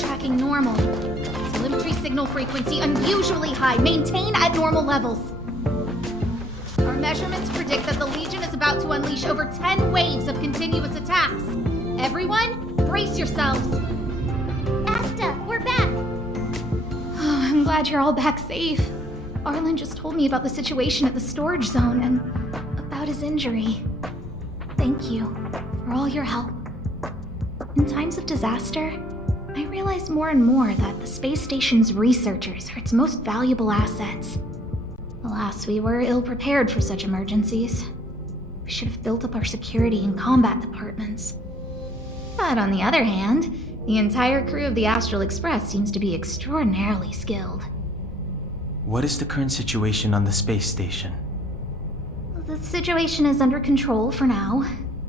tracking normal. Telemetry signal frequency unusually high. Maintain at normal levels. Our measurements predict that the Legion is about to unleash over 10 waves of continuous attacks. Everyone, brace yourselves. Asta, we're back! Oh, I'm glad you're all back safe. Arlen just told me about the situation at the storage zone and about his injury. Thank you for all your help. In times of disaster, I realize more and more that the space station's researchers are its most valuable assets. Alas, we were ill-prepared for such emergencies. We should have built up our security and combat departments. But on the other hand, the entire crew of the Astral Express seems to be extraordinarily skilled. What is the current situation on the space station? The situation is under control for now.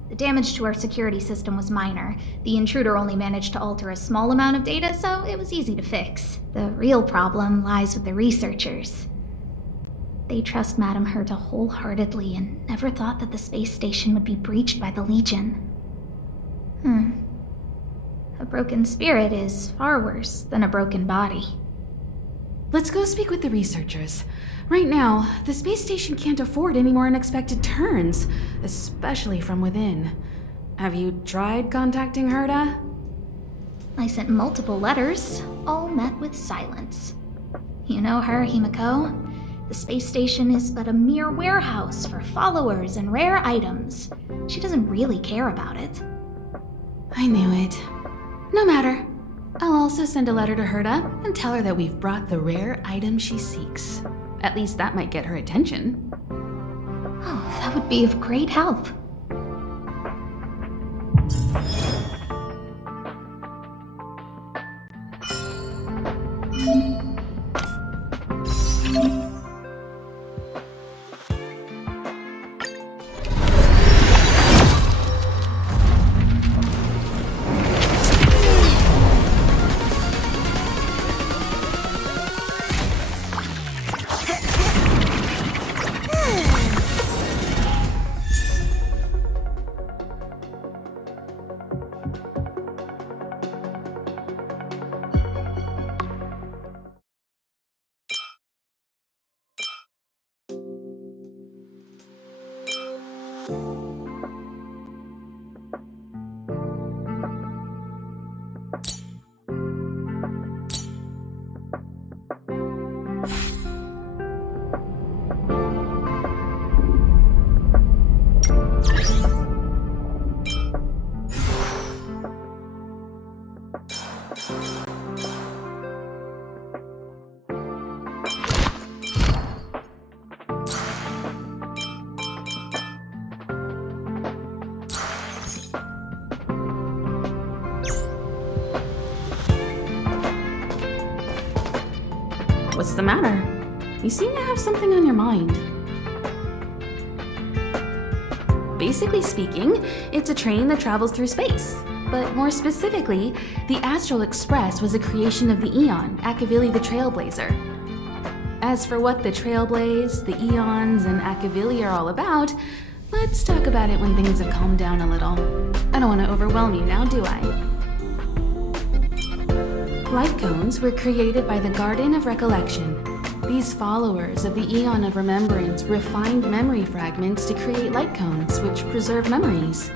The damage to our security system was minor. The intruder only managed to alter a small amount of data, so it was easy to fix. The real problem lies with the researchers. They trust Madame Herta wholeheartedly and never thought that the space station would be breached by the Legion. A broken spirit is far worse than a broken body. Let's go speak with the researchers. Right now, the space station can't afford any more unexpected turns, especially from within. Have you tried contacting Herta? I sent multiple letters, all met with silence. You know her, Himiko. The space station is but a mere warehouse for followers and rare items. She doesn't really care about it. I knew it. No matter. I'll also send a letter to Herta and tell her that we've brought the rare item she seeks. At least that might get her attention. Oh, that would be of great help. What's the matter? You seem to have something on your mind. Basically speaking, it's a train that travels through space. But more specifically, the Astral Express was a creation of the Eon, Akavili the Trailblazer. As for what the Trailblaze, the Eons, and Akavili are all about, let's talk about it when things have calmed down a little. I don't want to overwhelm you now, do I? Light cones were created by the Garden of Recollection. These followers of the Eon of Remembrance refined memory fragments to create light cones, which preserve memories.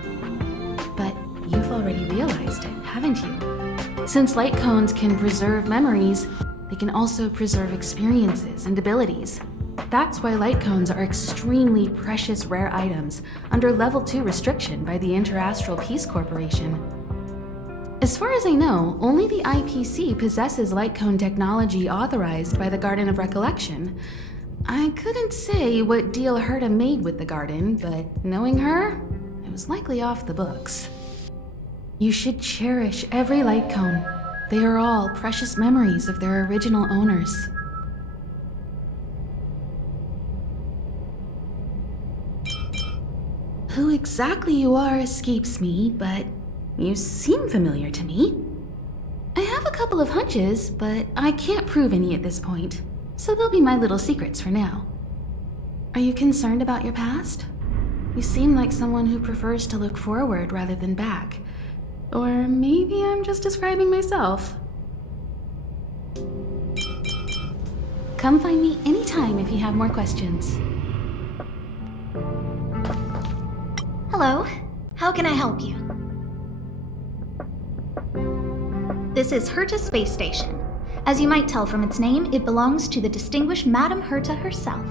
But you've already realized it, haven't you? Since light cones can preserve memories, they can also preserve experiences and abilities. That's why light cones are extremely precious rare items under Level 2 restriction by the Interastral Peace Corporation. As far as I know, only the IPC possesses light cone technology authorized by the Garden of Recollection. I couldn't say what deal Herta made with the Garden, but knowing her, it was likely off the books. You should cherish every light cone. They are all precious memories of their original owners. Who exactly you are escapes me, but you seem familiar to me. I have a couple of hunches, but I can't prove any at this point, so they'll be my little secrets for now. Are you concerned about your past? You seem like someone who prefers to look forward rather than back. Or maybe I'm just describing myself. Come find me anytime if you have more questions. Hello, how can I help you? This is Herta Space Station. As you might tell from its name, it belongs to the distinguished Madame Herta herself.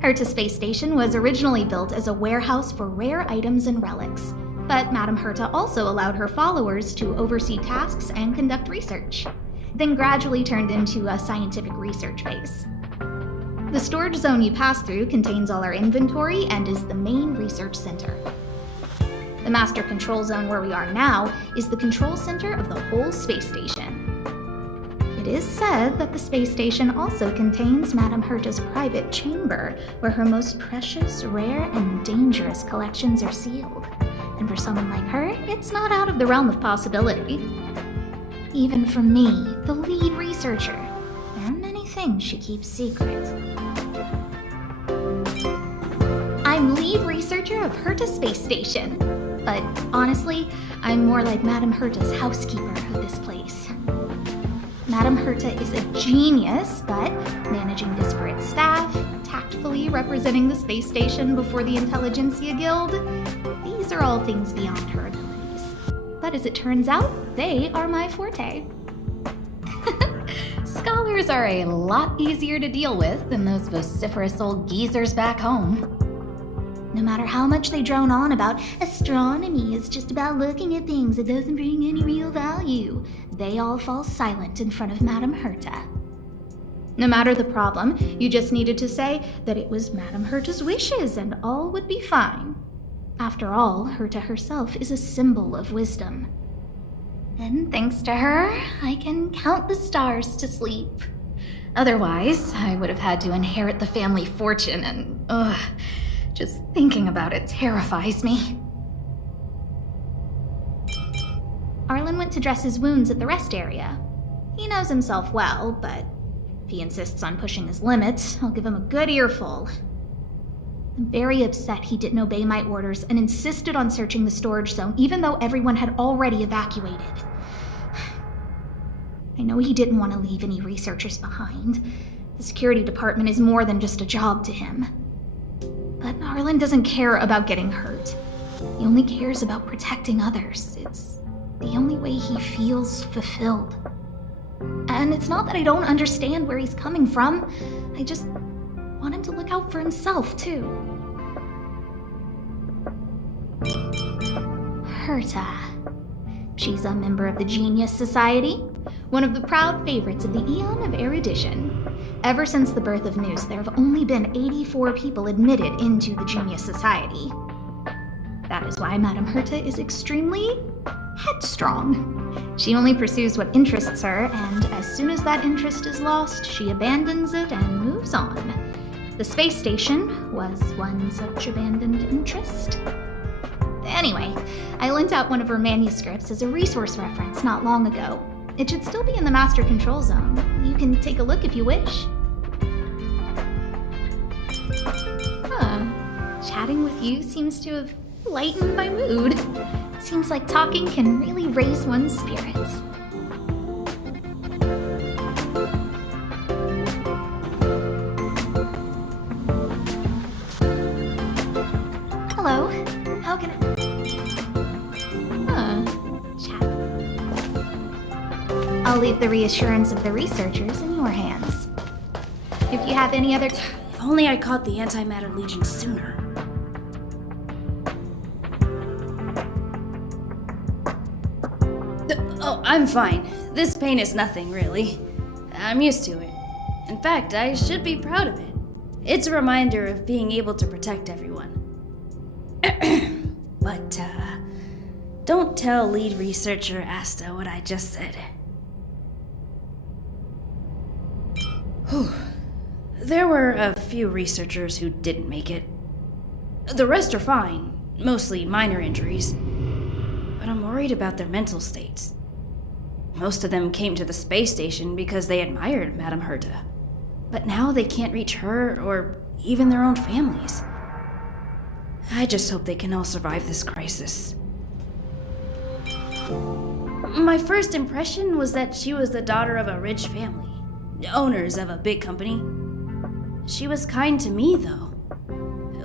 Herta Space Station was originally built as a warehouse for rare items and relics, but Madame Herta also allowed her followers to oversee tasks and conduct research, then gradually turned into a scientific research base. The storage zone you pass through contains all our inventory and is the main research center. The master control zone where we are now is the control center of the whole space station. It is said that the space station also contains Madame Herta's private chamber, where her most precious, rare, and dangerous collections are sealed. And for someone like her, it's not out of the realm of possibility. Even from me, the lead researcher, there are many things she keeps secret. I'm lead researcher of Herta Space Station, but honestly, I'm more like Madame Herta's housekeeper of this place. Madame Herta is a genius, but managing disparate staff, tactfully representing the space station before the Intelligentsia Guild, these are all things beyond her abilities. But as it turns out, they are my forte. Scholars are a lot easier to deal with than those vociferous old geezers back home. No matter how much they drone on about astronomy is just about looking at things, it doesn't bring any real value, they all fall silent in front of Madame Herta. No matter the problem, you just needed to say that it was Madame Herta's wishes and all would be fine. After all, Herta herself is a symbol of wisdom. And thanks to her, I can count the stars to sleep. Otherwise, I would have had to inherit the family fortune and, just thinking about it terrifies me. Arlen went to dress his wounds at the rest area. He knows himself well, but if he insists on pushing his limits, I'll give him a good earful. I'm very upset he didn't obey my orders and insisted on searching the storage zone, even though everyone had already evacuated. I know he didn't want to leave any researchers behind. The security department is more than just a job to him. But Arlen doesn't care about getting hurt. He only cares about protecting others. It's the only way he feels fulfilled. And it's not that I don't understand where he's coming from. I just want him to look out for himself, too. Herta. She's a member of the Genius Society, one of the proud favorites of the Eon of Erudition. Ever since the birth of Nous, there have only been 84 people admitted into the Genius Society. That is why Madame Herta is extremely headstrong. She only pursues what interests her, and as soon as that interest is lost, she abandons it and moves on. The space station was one such abandoned interest. Anyway, I lent out one of her manuscripts as a resource reference not long ago. It should still be in the master control zone. You can take a look if you wish. Chatting with you seems to have lightened my mood. Seems like talking can really raise one's spirits. Hello, how can I... Chat. I'll leave the reassurance of the researchers in your hands. If you have any other... If only I caught the Antimatter Legion sooner. Oh, I'm fine. This pain is nothing, really. I'm used to it. In fact, I should be proud of it. It's a reminder of being able to protect everyone. But, don't tell lead researcher Asta what I just said. Whew. There were a few researchers who didn't make it. The rest are fine, mostly minor injuries. But I'm worried about their mental states. Most of them came to the space station because they admired Madame Herta. But now they can't reach her or even their own families. I just hope they can all survive this crisis. My first impression was that she was the daughter of a rich family. owners of a big company. She was kind to me, though.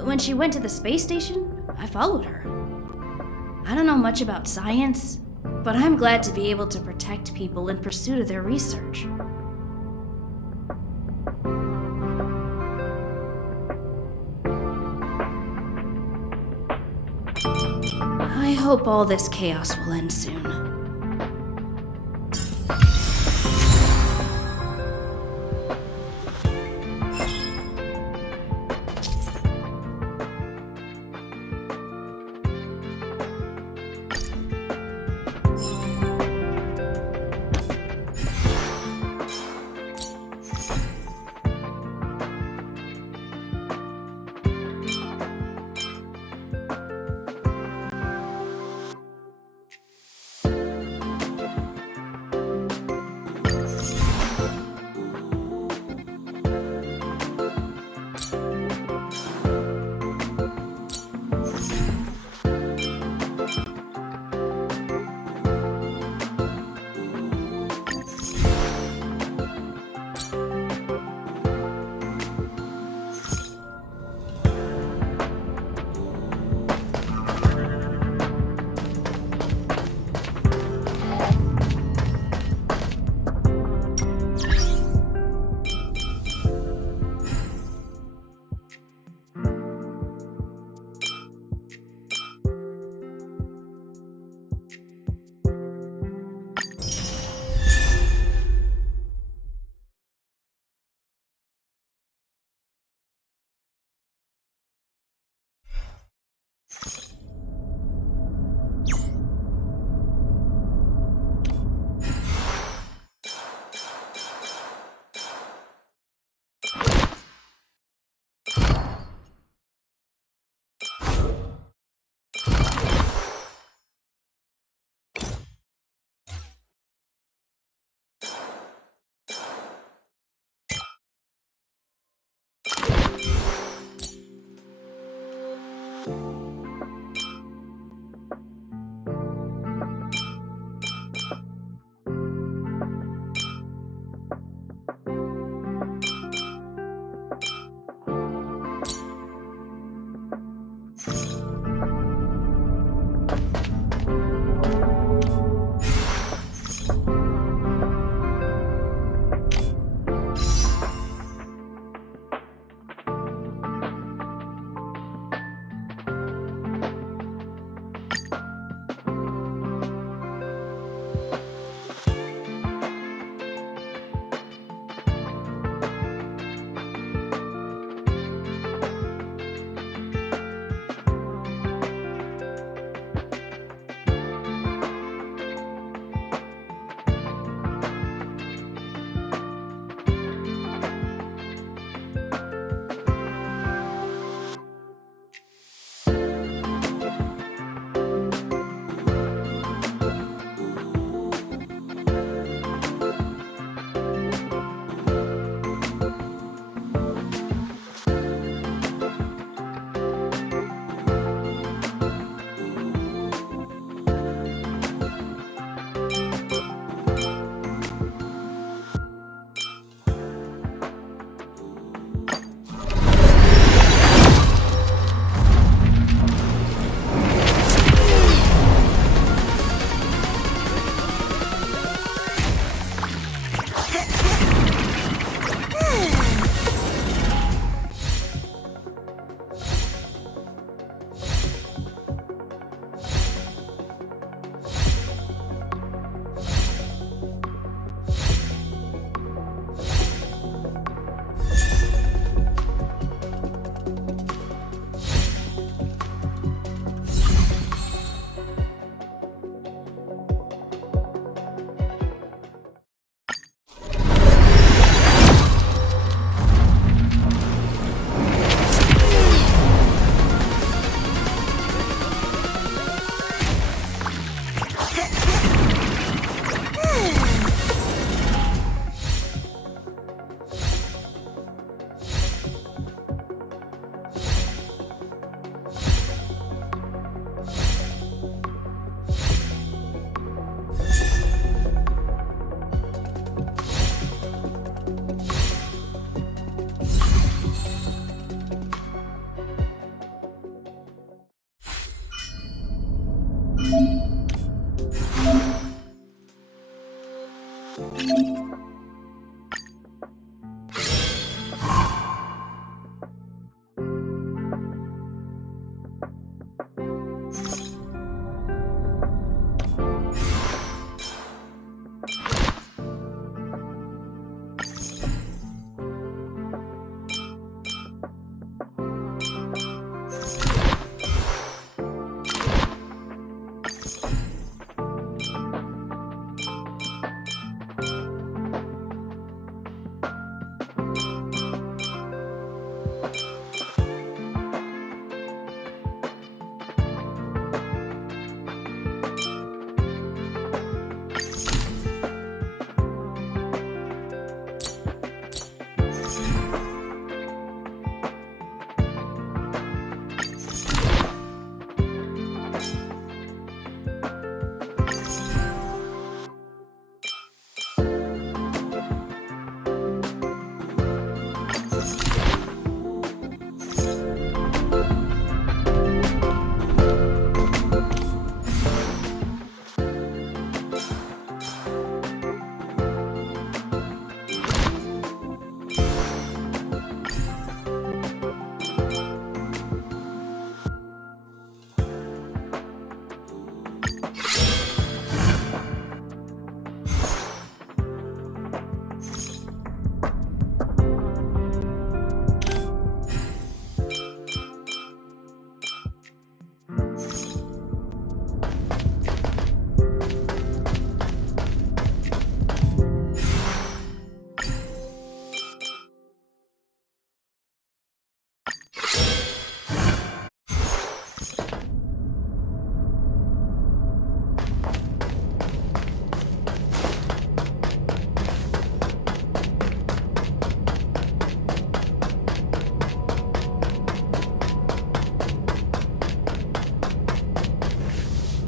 When she went to the space station, I followed her. I don't know much about science, but I'm glad to be able to protect people in pursuit of their research. I hope all this chaos will end soon.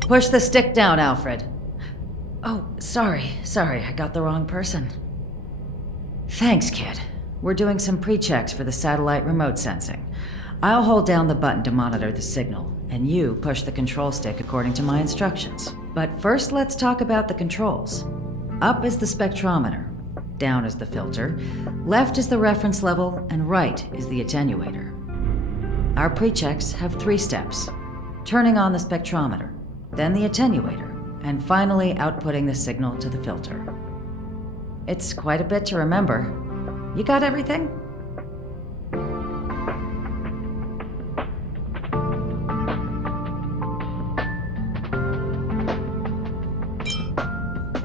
Push the stick down, Alfred. Oh, sorry, I got the wrong person. Thanks, kid. We're doing some pre-checks for the satellite remote sensing. I'll hold down the button to monitor the signal, and you push the control stick according to my instructions. But first, let's talk about the controls. Up is the spectrometer, down is the filter, left is the reference level, and right is the attenuator. Our pre-checks have 3 steps. Turning on the spectrometer, then the attenuator, and finally outputting the signal to the filter. It's quite a bit to remember. You got everything?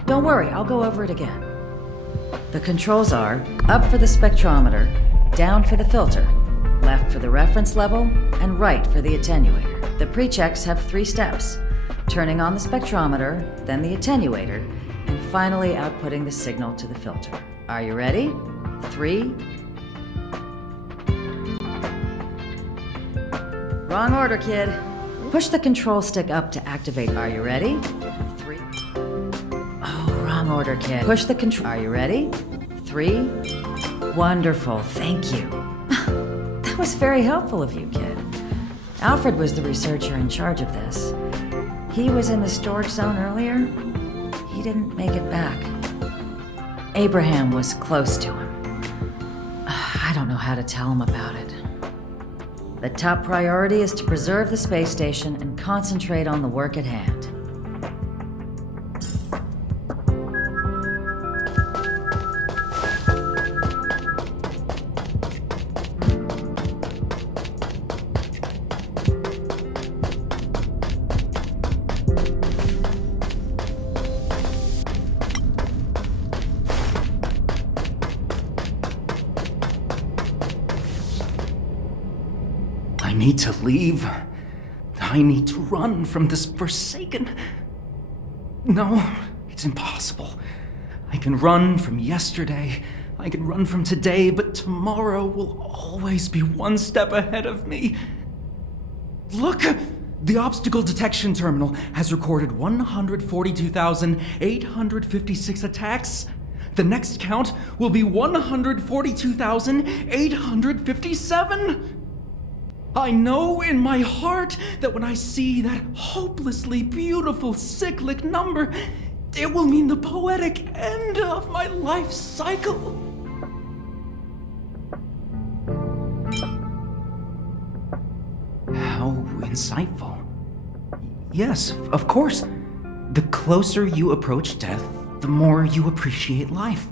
Don't worry, I'll go over it again. The controls are up for the spectrometer, down for the filter, left for the reference level, and right for the attenuator. The pre-checks have 3 steps. Turning on the spectrometer, then the attenuator, and finally outputting the signal to the filter. Are you ready? 3. Wrong order, kid. Push the control stick up to activate. Are you ready? 3. Oh, wrong order, kid. Push the control. Are you ready? 3. Wonderful, thank you. That was very helpful of you, kid. Alfred was the researcher in charge of this. He was in the storage zone earlier. He didn't make it back. Abraham was close to him. I don't know how to tell him about it. The top priority is to preserve the space station and concentrate on the work at hand. I need to leave. I need to run from this forsaken... No, it's impossible. I can run from yesterday, I can run from today, but tomorrow will always be one step ahead of me. Look! The obstacle detection terminal has recorded 142,856 attacks. The next count will be 142,857. I know in my heart that when I see that hopelessly beautiful cyclic number, It will mean the poetic end of my life cycle. How insightful. Yes, of course. The closer you approach death, the more you appreciate life.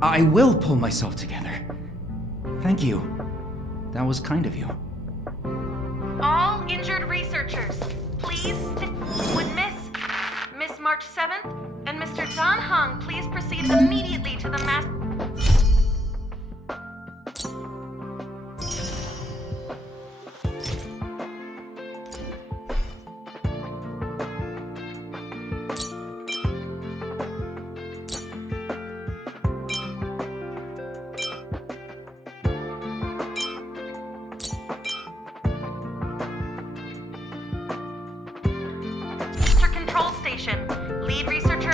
I will pull myself together. Thank you. That was kind of you. All injured researchers, please would Miss March 7th and Mr. Zhan Hong please proceed immediately to the mass. Control station. Lead researcher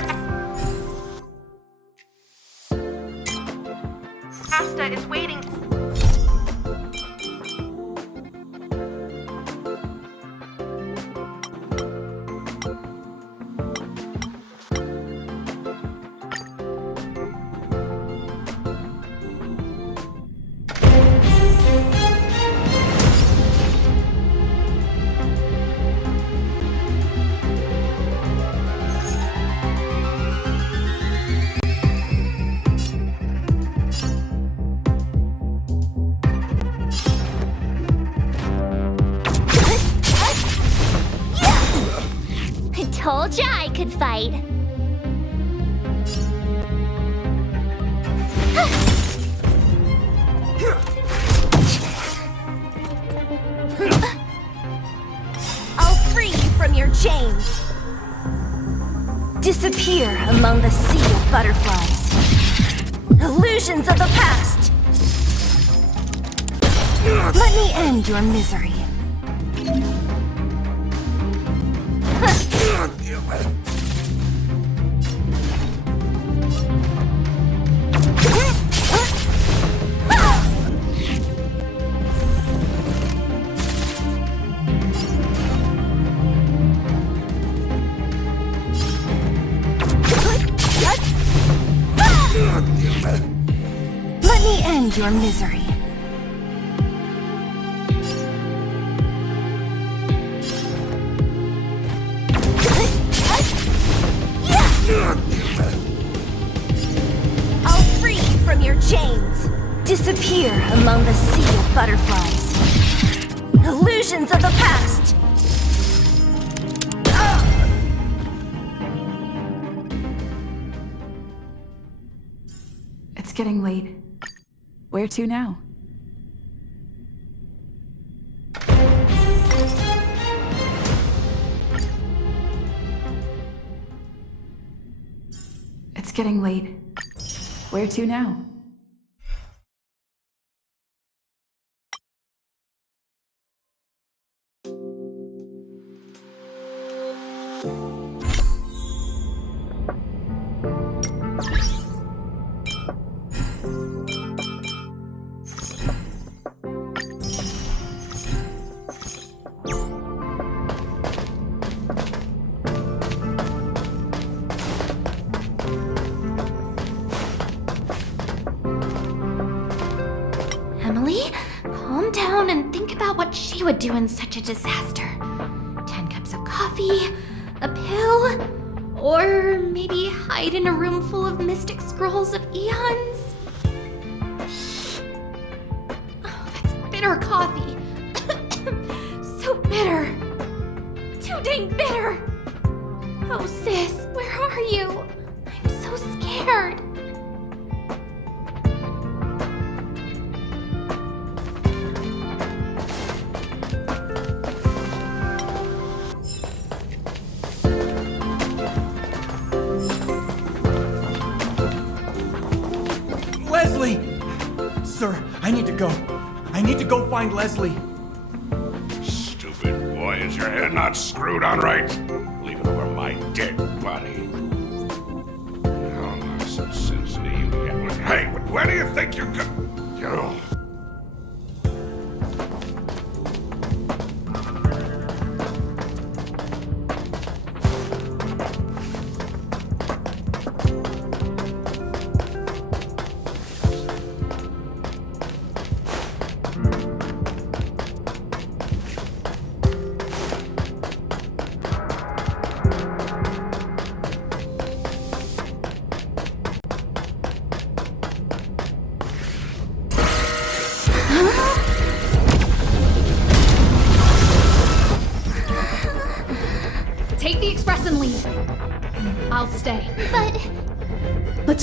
Asta is waiting. Told ya I could fight. I'll free you from your chains. Disappear among the sea of butterflies. Illusions of the past. Let me end your misery. Let me end your misery. I'll free you from your chains. Disappear among the sea of butterflies. Illusions of the past. It's getting late. Where to now? It's getting late. Where to now? Emily, calm down and think about what she would do in such a disaster. 10 cups of coffee, a pill, or maybe hide in a room full of mystic scrolls of eons. Oh, that's bitter coffee. So bitter. Too dang bitter. Oh, sis, where are you? I'm so scared. Leslie! Sir, I need to go. I need to go find Leslie. Stupid boy, is your head not screwed on right? Leave it over my dead body. I'll knock some sense into you yet. Hey, where do you think you're going? Oh.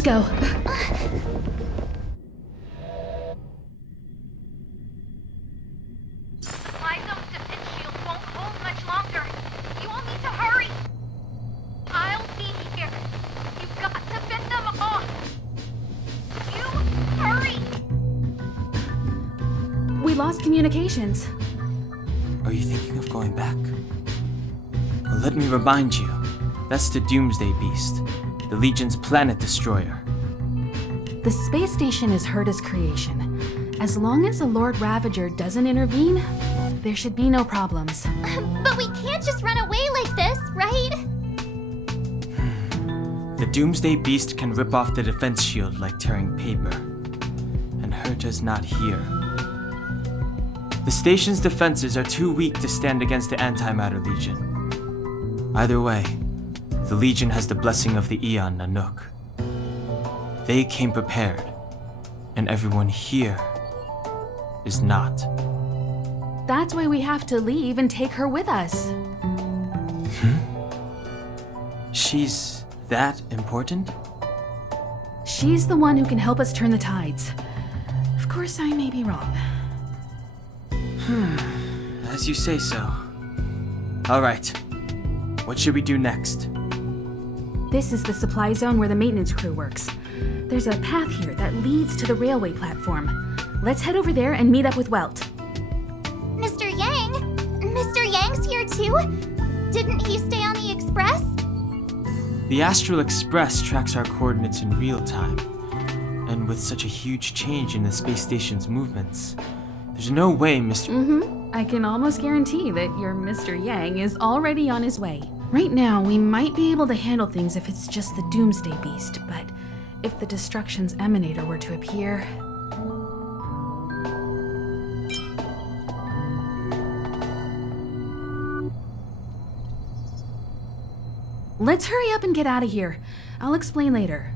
Let's go. Supply zone's defense shield won't hold much longer. You all need to hurry. I'll be here. You've got to fend them off. You hurry. We lost communications. Are you thinking of going back? Well, let me remind you, that's the Doomsday Beast, the Legion's planet destroyer. The space station is Herta's creation. As long as the Lord Ravager doesn't intervene, there should be no problems. But we can't just run away like this, right? The Doomsday Beast can rip off the defense shield like tearing paper. And Herta's not here. The station's defenses are too weak to stand against the Antimatter Legion. Either way, the Legion has the blessing of the Eon Nanook. They came prepared, and everyone here is not. That's why we have to leave and take her with us. She's that important? She's the one who can help us turn the tides. Of course, I may be wrong. As you say so. Alright. What should we do next? This is the supply zone where the maintenance crew works. There's a path here that leads to the railway platform. Let's head over there and meet up with Welt. Mr. Yang? Mr. Yang's here too? Didn't he stay on the Express? The Astral Express tracks our coordinates in real time. And with such a huge change in the space station's movements, there's no way Mr. I can almost guarantee that your Mr. Yang is already on his way. Right now, we might be able to handle things if it's just the Doomsday Beast, but if the Destruction's Emanator were to appear... Let's hurry up and get out of here. I'll explain later.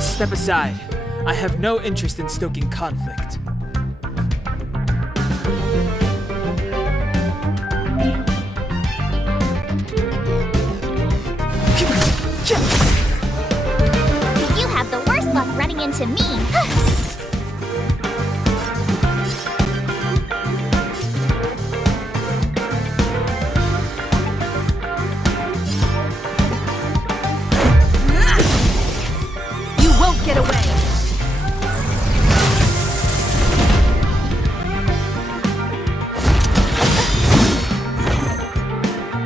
Step aside. I have no interest in stoking conflict. You have the worst luck running into me. Get away!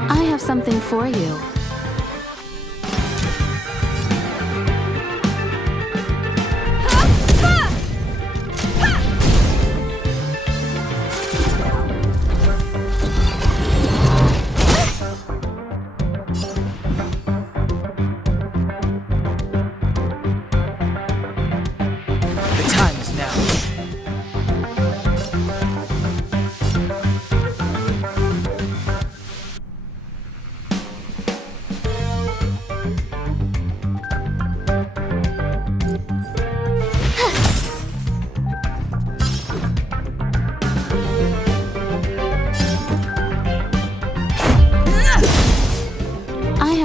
I have something for you.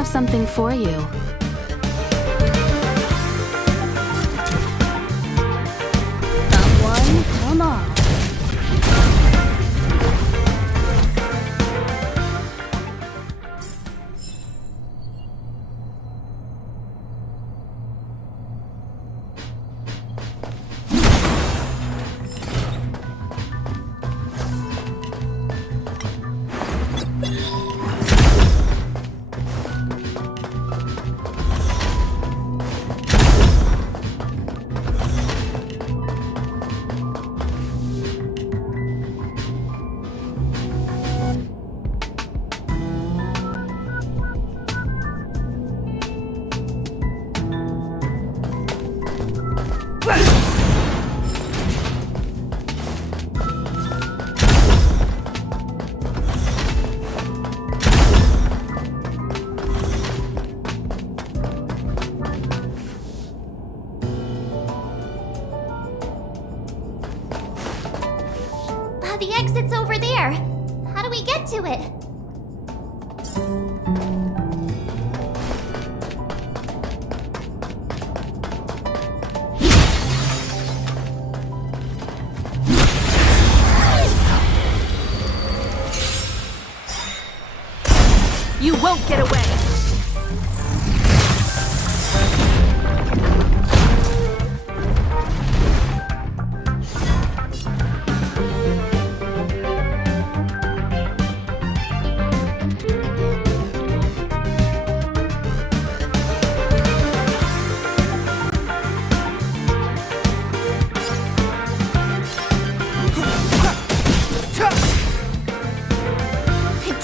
Something for you. Someone, come on. over there. How do we get to it? You won't get away!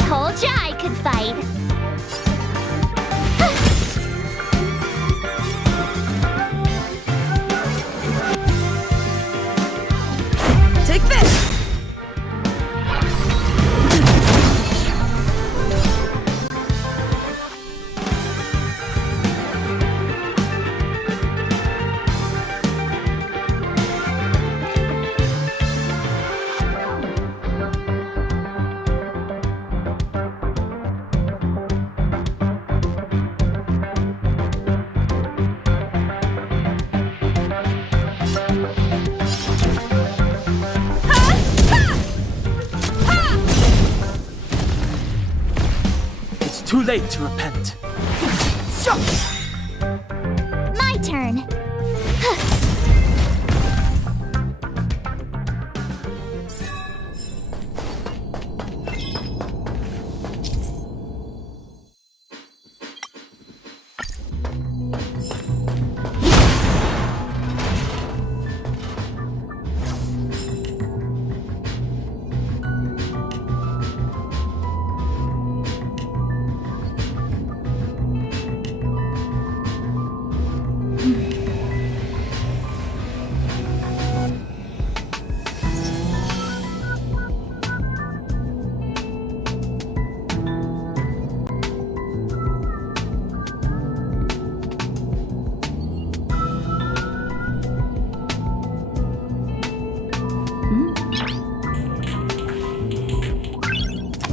Told ya I could fight. Take this! It's too late to repent. My turn.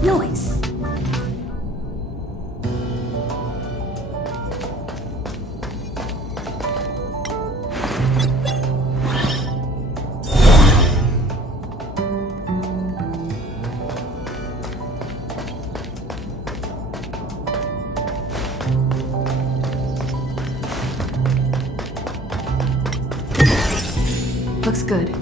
Noise. Looks good.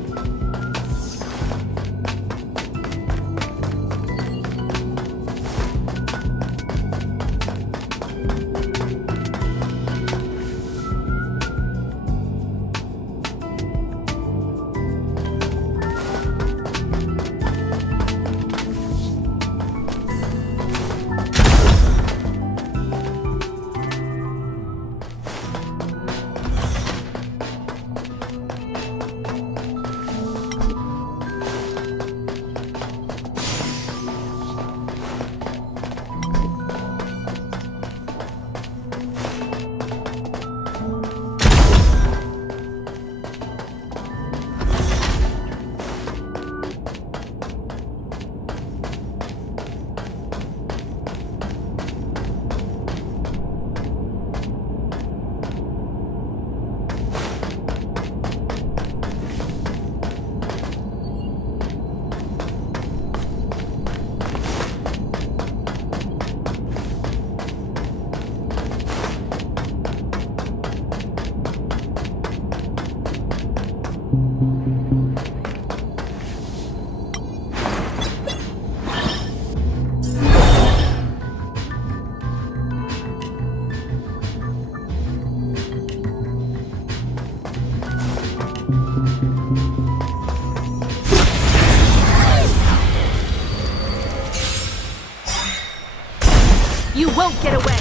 You won't get away!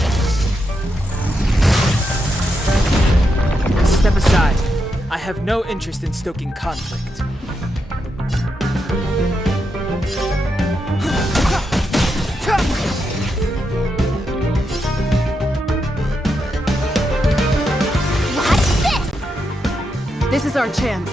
Step aside. I have no interest in stoking conflict. Watch this! This is our chance.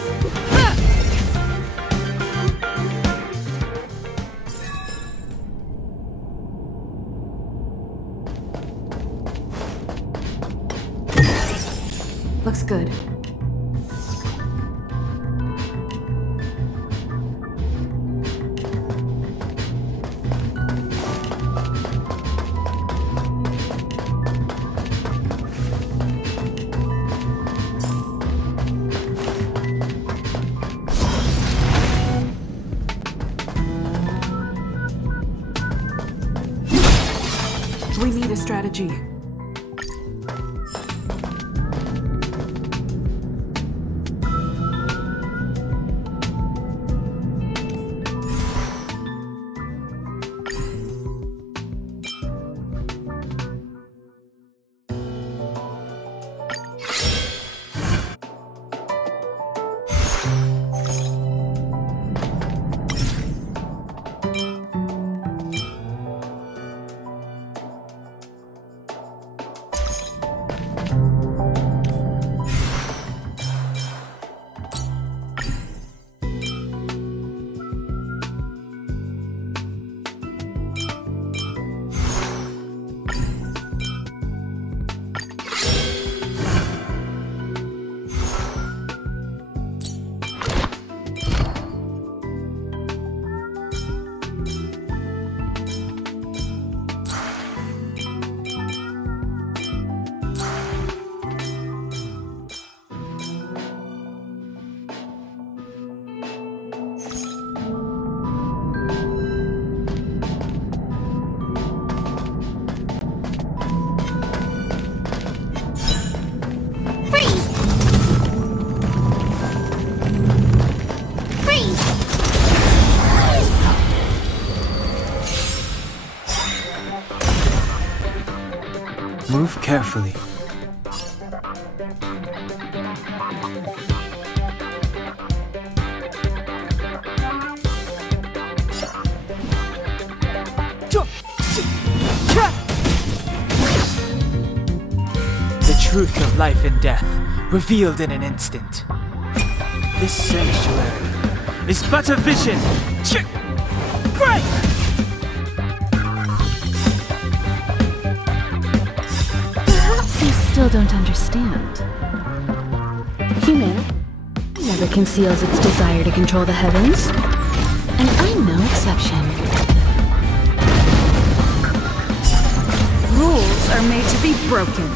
Looks good. We need a strategy. Move carefully. The truth of life and death, revealed in an instant. This sanctuary is but a vision. Great! Perhaps you still don't understand. Human never conceals its desire to control the heavens, and I'm no exception. Rules are made to be broken.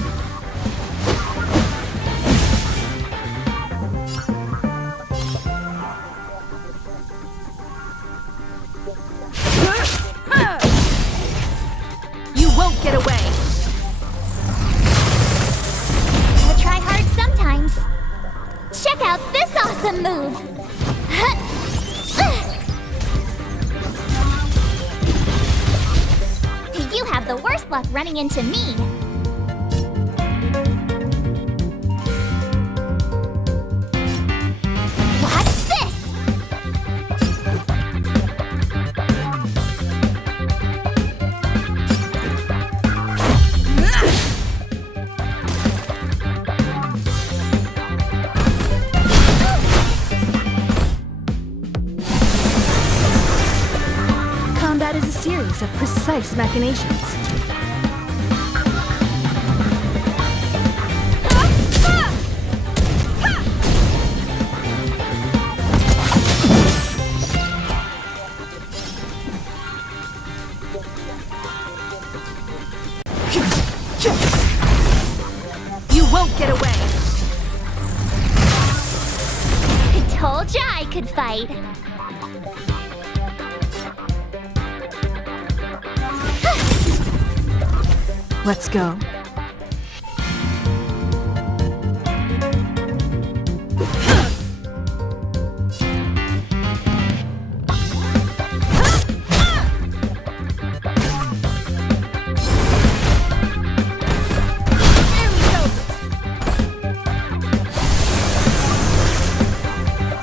You won't get away! Gotta try hard sometimes. Check out this awesome move! You have the worst luck running into me. Watch this! Combat is a series of precise machinations. You won't get away! I told ya I could fight. Let's go.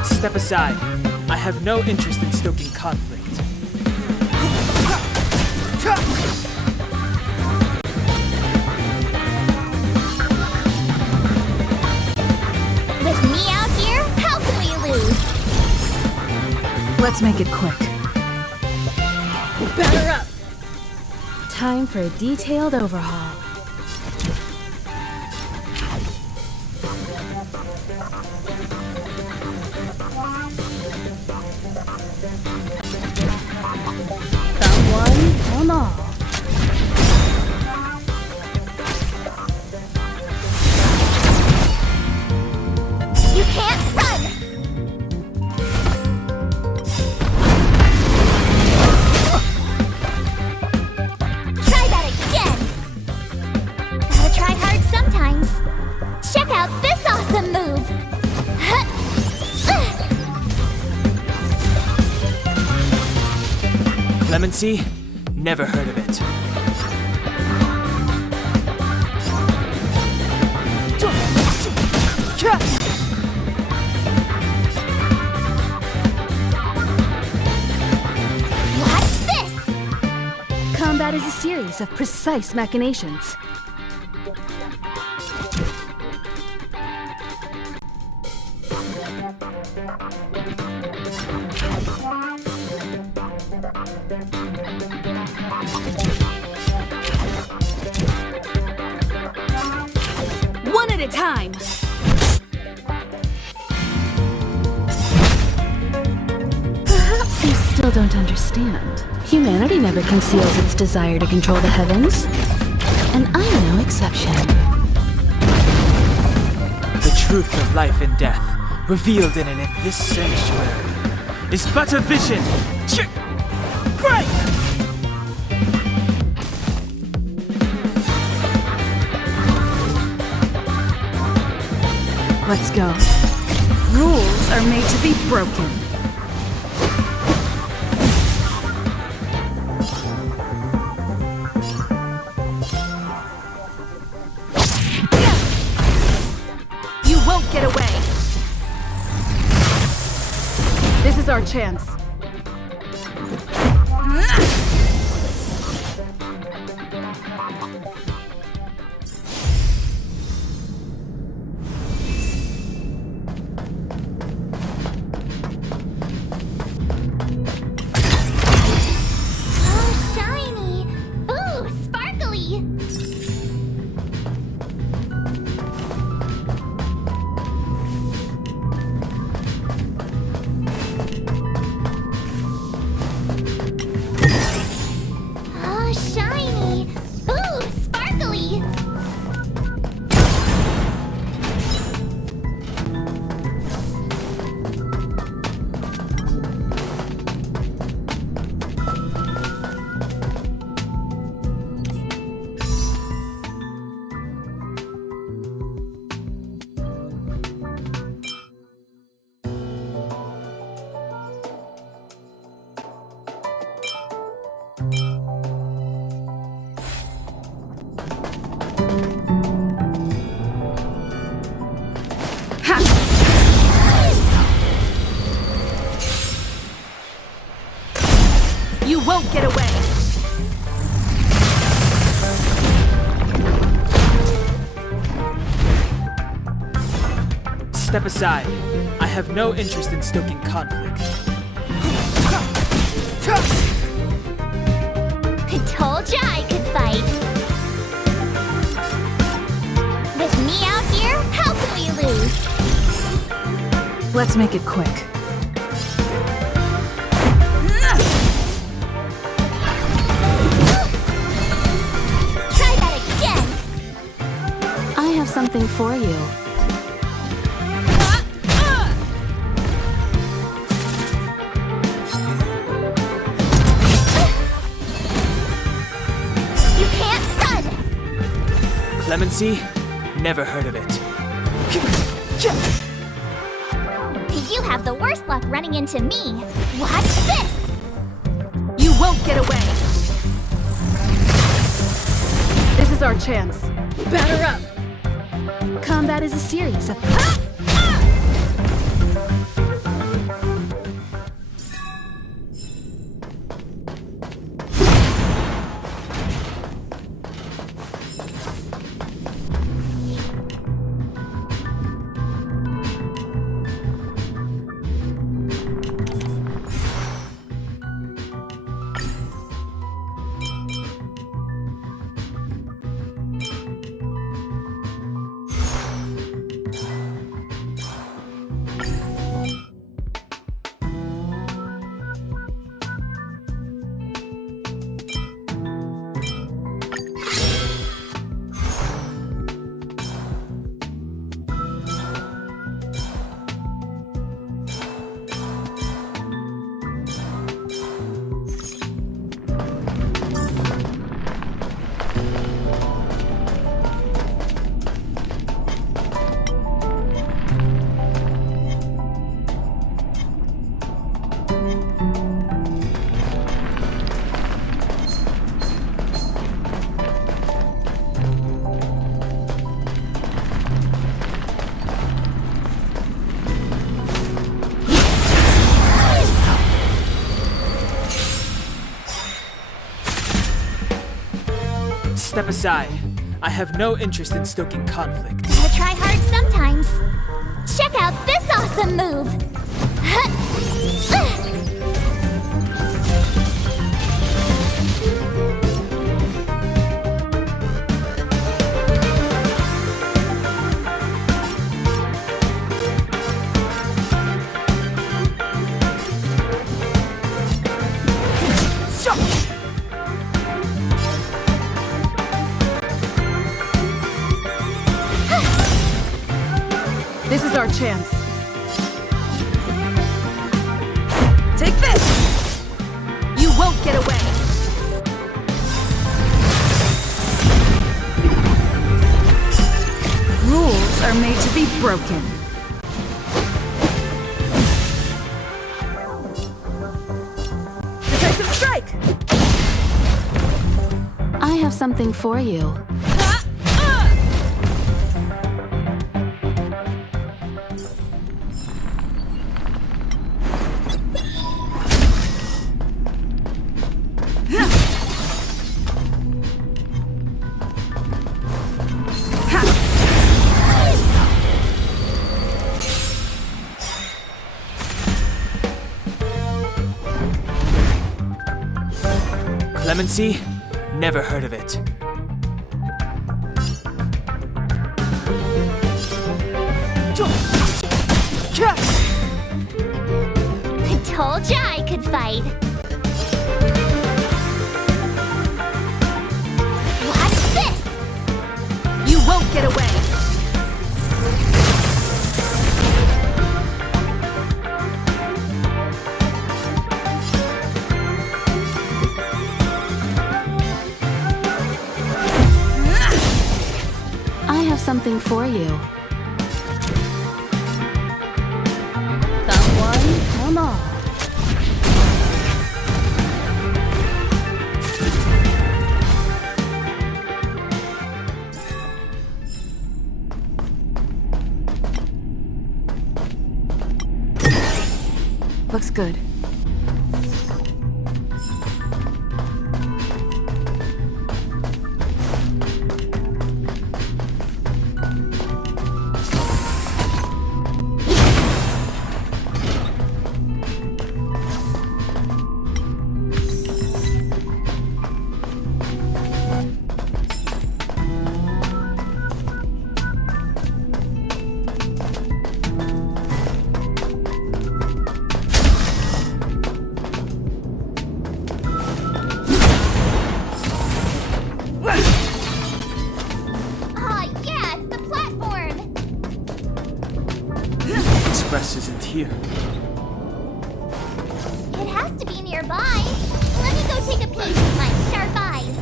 Step aside. I have no interest in stoking conflict. With me out here, how can we lose? Let's make it quick. Batter up! Time for a detailed overhaul. Someone, come on. You can't run! Try that again! Gotta try hard sometimes. Check out this awesome move! Clemency? Never heard of it. Watch this! Combat is a series of precise machinations. One at a time! Perhaps you still don't understand. Humanity never conceals its desire to control the heavens. And I'm no exception. The truth of life and death, revealed in this sanctuary, is but a vision. Great! Let's go. Rules are made to be broken. You won't get away! This is our chance. Oh, shiny! Ooh, sparkly! Oh, shiny! Ooh, sparkly! You won't get away! Step aside. I have no interest in stoking conflict. I told ya I could fight. With me out here, how can we lose? Let's make it quick. Try that again! I have something for you. You can't run! Clemency? Never heard of it. You have the worst luck running into me. Watch this! You won't get away! This is our chance. Batter up! Combat is a series of... step aside. I have no interest in stoking conflict. Gotta try hard sometimes. Check out this awesome move! This is our chance. Take this! You won't get away! Rules are made to be broken. Decisive strike! I have something for you. Clemency? Never heard of it. I told ya I could fight. Watch this! You won't get away! I have something for you. Come one, come all. Looks good. Aw, yeah, it's the platform! Express isn't here. It has to be nearby. Let me go take a peek with my sharp eyes.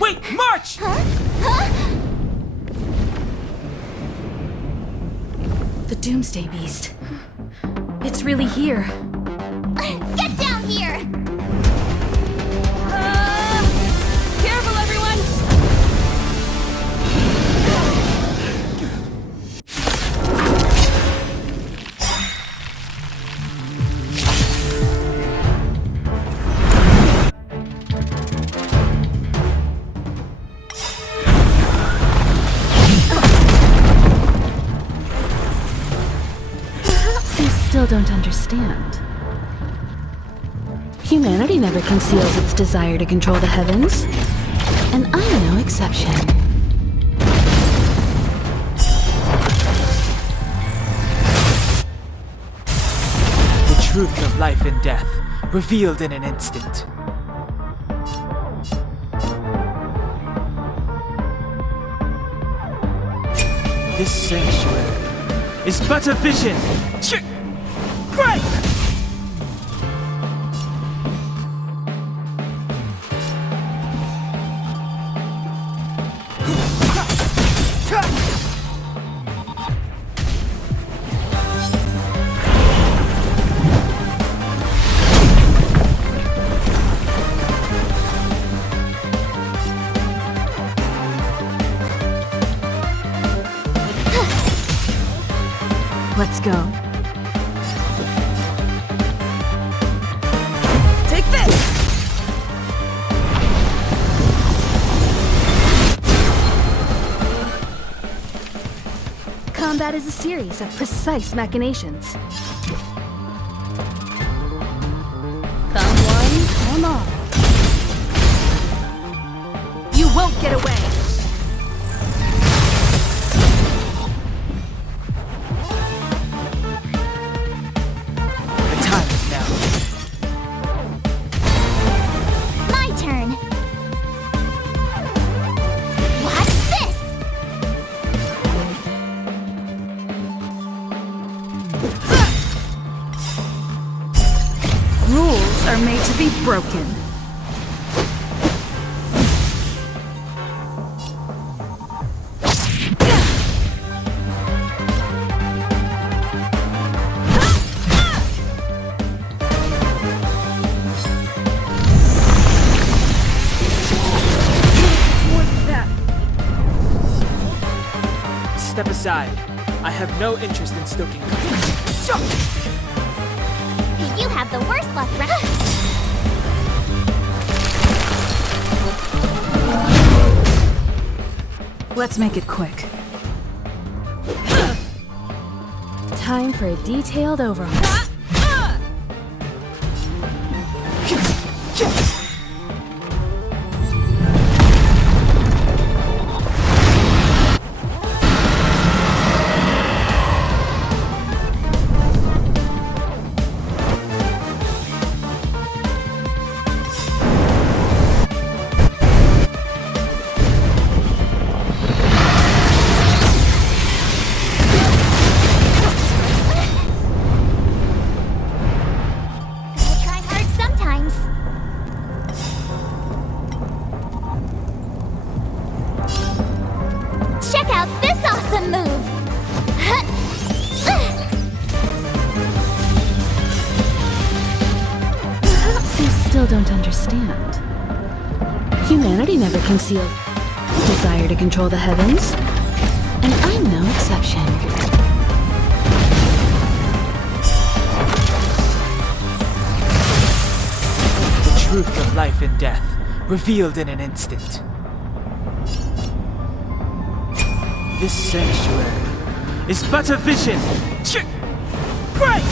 Wait, march! The Doomsday Beast. It's really here. Get down here! Careful, everyone! You still don't understand. Humanity never conceals its desire to control the heavens, and I'm no exception. The truth of life and death, revealed in an instant. This sanctuary is but a vision. Break! Let's go. Take this! Combat is a series of precise machinations. Come one, come all. You won't get away! The time is now. My turn. Watch this! Rules are made to be broken. What's that? Step aside. I have no interest in stoking. You have the worst luck, Let's make it quick. Time for a detailed overhaul. Gotta try hard sometimes. Check out this awesome move! Perhaps you still don't understand. Humanity never conceals its desire to control the heavens, and I'm no exception. The truth of life and death, revealed in an instant. This sanctuary is but a vision. Break!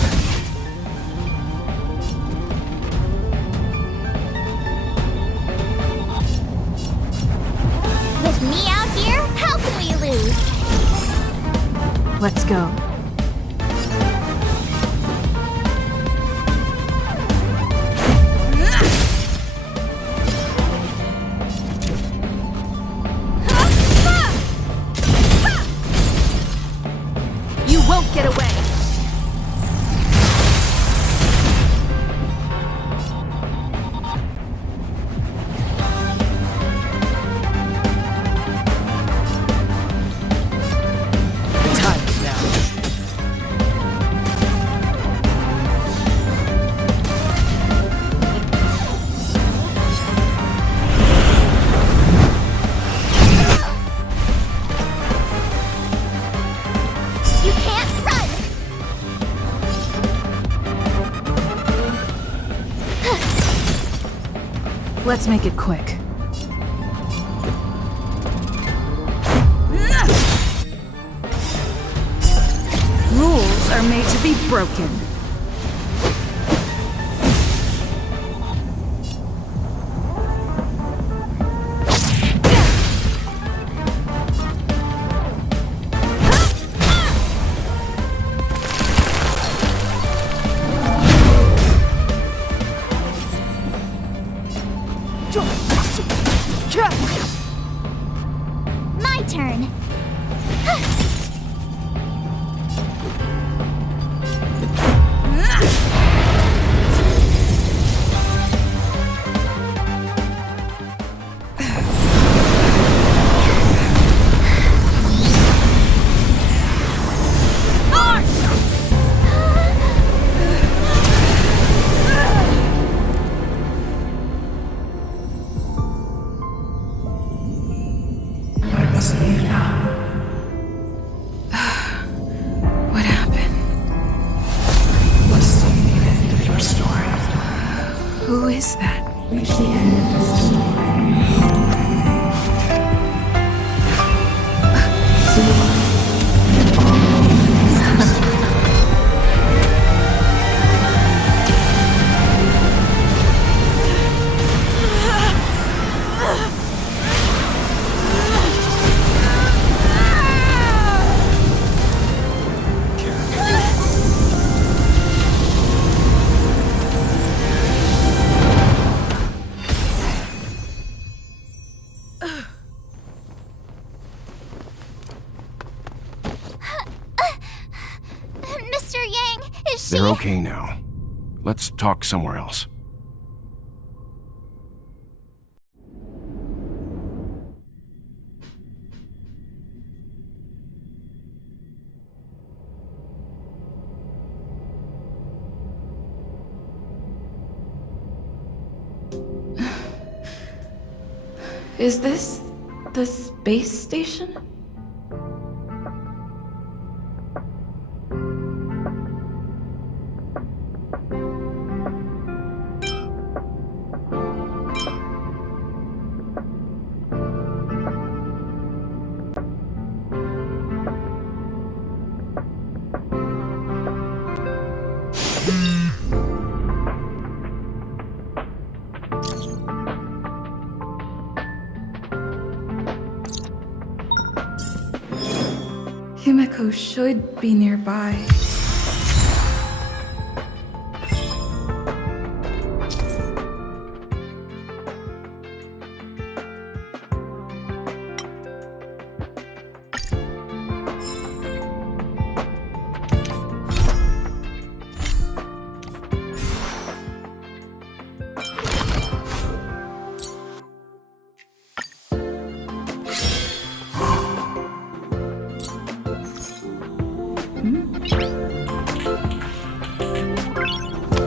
With me out here, how can we lose? Let's go. You won't get away! The time is now. You can't run! Let's make it quick. Rules are made to be broken. My turn. I must leave now. What happened? Must see the end of your story. Who is that? Reach the end of this story. Mr. Yang, is she... They're okay now. Let's talk somewhere else. Is this the space station? Himeko should be nearby.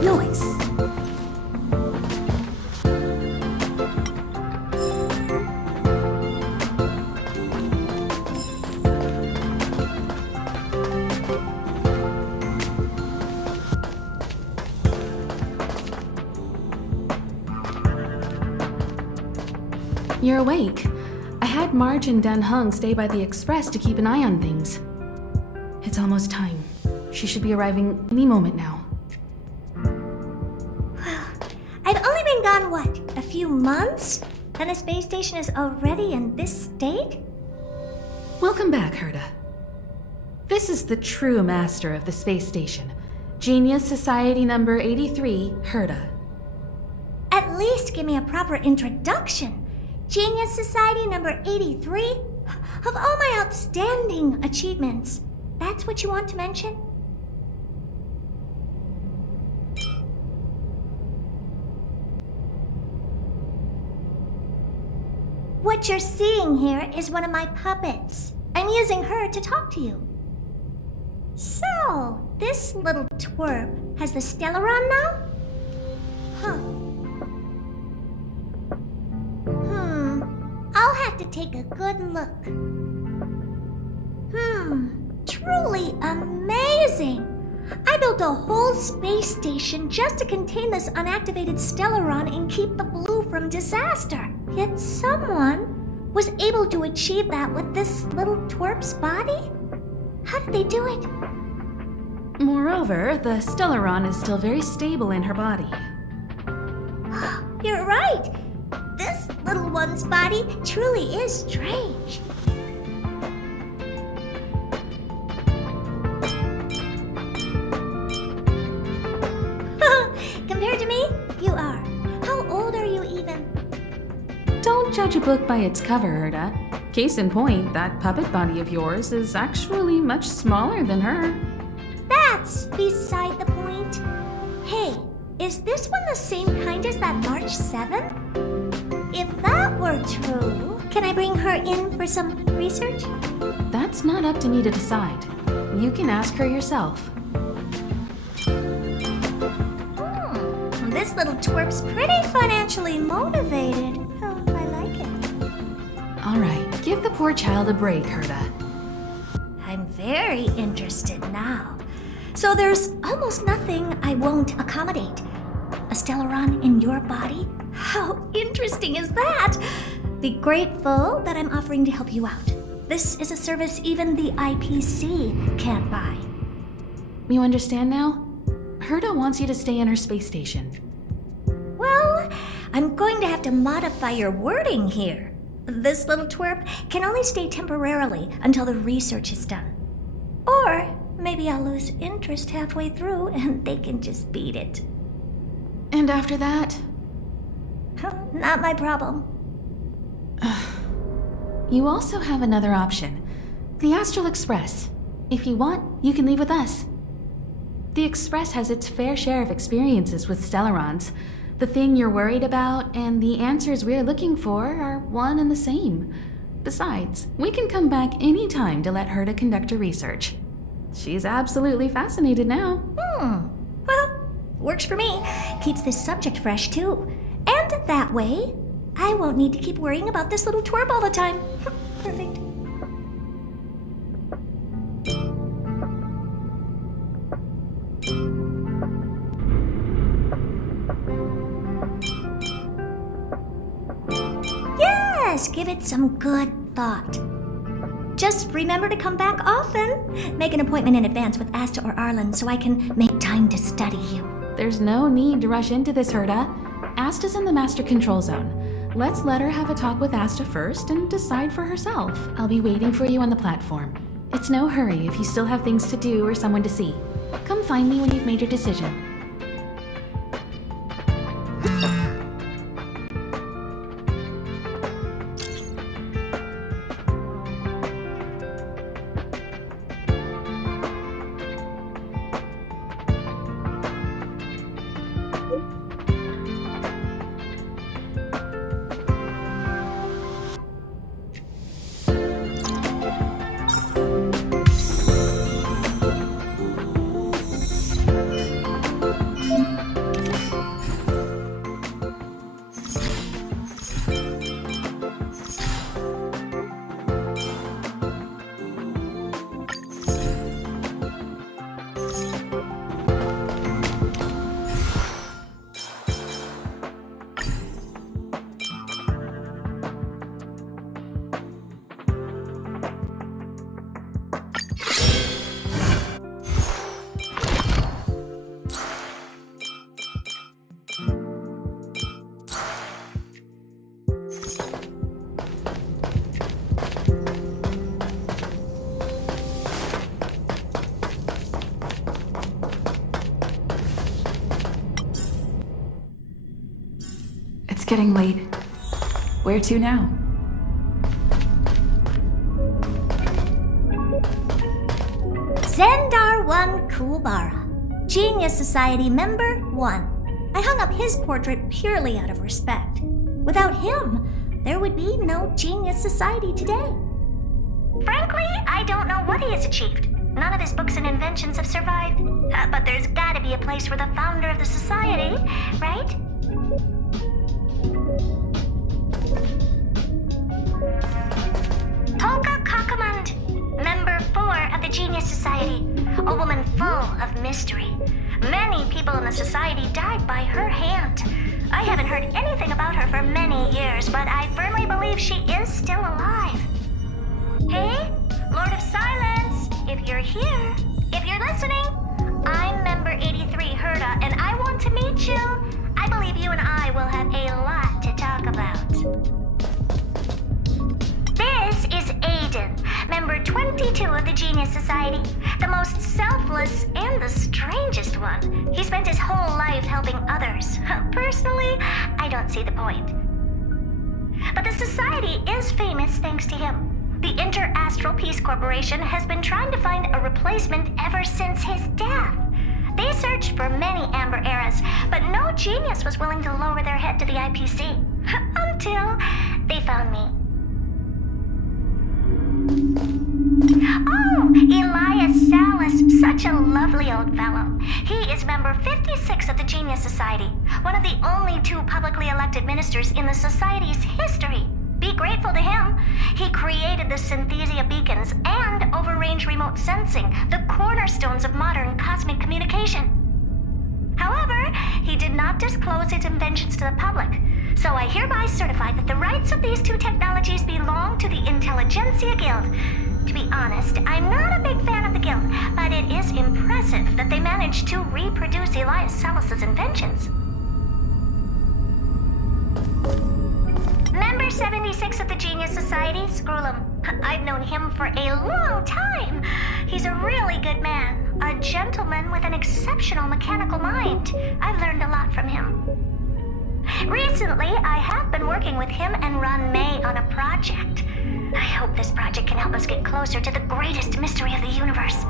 Noise. You're awake. I had Marge and Dan Hung stay by the express to keep an eye on things. It's almost time. She should be arriving any moment now. I've only been gone, what, a few months? And the space station is already in this state? Welcome back, Herta. This is the true master of the space station. Genius Society number 83, Herta. At least give me a proper introduction. Genius Society number 83? Of all my outstanding achievements, that's what you want to mention? What you're seeing here is one of my puppets. I'm using her to talk to you. So, this little twerp has the Stellaron now? Huh. I'll have to take a good look. Truly amazing! I built a whole space station just to contain this unactivated Stellaron and keep the blue from disaster. Yet someone was able to achieve that with this little twerp's body? How did they do it? Moreover, the Stellaron is still very stable in her body. You're right! This little one's body truly is strange. Compared to me, you are. How old are you even? Don't judge a book by its cover, Herda. Case in point, that puppet body of yours is actually much smaller than her. That's beside the point. Hey, is this one the same kind as that March 7th? If that were true, can I bring her in for some research? That's not up to me to decide. You can ask her yourself. This little twerp's pretty financially motivated. Oh, I like it. All right, give the poor child a break, Herda. I'm very interested now. So there's almost nothing I won't accommodate. A Stellaron in your body? How interesting is that? Be grateful that I'm offering to help you out. This is a service even the IPC can't buy. You understand now? Herda wants you to stay in her space station. Well, I'm going to have to modify your wording here. This little twerp can only stay temporarily until the research is done. Or maybe I'll lose interest halfway through and they can just beat it. And after that? Not my problem. You also have another option. The Astral Express. If you want, you can leave with us. The Express has its fair share of experiences with Stellarons. The thing you're worried about and the answers we're looking for are one and the same. Besides, we can come back any time to let Herda conduct her research. She's absolutely fascinated now. Well, works for me. Keeps this subject fresh, too. And that way, I won't need to keep worrying about this little twerp all the time. Perfect. Yes, give it some good thought. Just remember to come back often. Make an appointment in advance with Asta or Arlen so I can make time to study you. There's no need to rush into this, Herda. Asta's in the Master Control Zone. Let's let her have a talk with Asta first and decide for herself. I'll be waiting for you on the platform. It's no hurry if you still have things to do or someone to see. Come find me when you've made your decision. It's getting late. Where to now? Zendar 1 Kuwabara, Genius Society member 1. I hung up his portrait purely out of respect. Without him, there would be no Genius Society today. Frankly, I don't know what he has achieved. None of his books and inventions have survived. But there's gotta be a place for the founder of the society, right? Tolka Kakamund, member 4 of the Genius Society, a woman full of mystery. Many people in the society died by her hand. I haven't heard anything about her for many years, but I firmly believe she is still alive. Hey, Lord of Silence, if you're here, if you're listening, I'm member 83, Herda, and I want to meet you. I believe you and I will have a lot to talk about. This is Aiden, member 22 of the Genius Society, the most selfless and the strangest one. He spent his whole life helping others. Personally, I don't see the point. but the society is famous thanks to him. The Inter-Astral Peace Corporation has been trying to find a replacement ever since his death. They searched for many Amber Eras, but no genius was willing to lower their head to the IPC. Until they found me. Oh, Elias Salas, such a lovely old fellow. He is member 56 of the Genius Society, one of the only 2 publicly elected ministers in the Society's history. Be grateful to him. He created the Synthesia beacons and overrange remote sensing, the cornerstones of modern cosmic communication. However, he did not disclose his inventions to the public, so I hereby certify that the rights of these 2 technologies belong to the Intelligentsia Guild. To be honest, I'm not a big fan of the guild, but it is impressive that they managed to reproduce Elias Salas's inventions. Member 76 of the Genius Society, Screwlum. I've known him for a long time. He's a really good man, a gentleman with an exceptional mechanical mind. I've learned a lot from him. Recently, I have been working with him and Ron May on a project. I hope this project can help us get closer to the greatest mystery of the universe.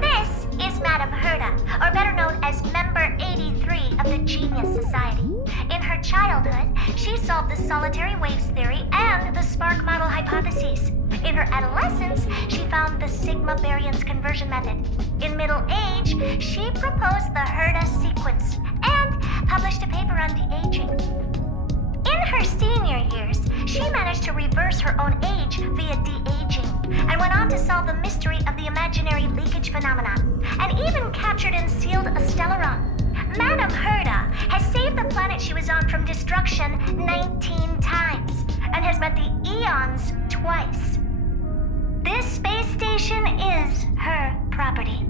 This is Madame Herda, or better known as Member 83 of the Genius Society. In her childhood, she solved the solitary waves theory and the spark model hypotheses. In her adolescence, she found the sigma variance conversion method. In middle age, she proposed the Herda sequence and published a paper on de-aging. In her senior years, she managed to reverse her own age via de-aging and went on to solve the mystery of the imaginary leakage phenomenon, and even captured and sealed a stellaron. Madame Herda has saved the planet she was on from destruction 19 times and has met the Eons twice. This space station is her property.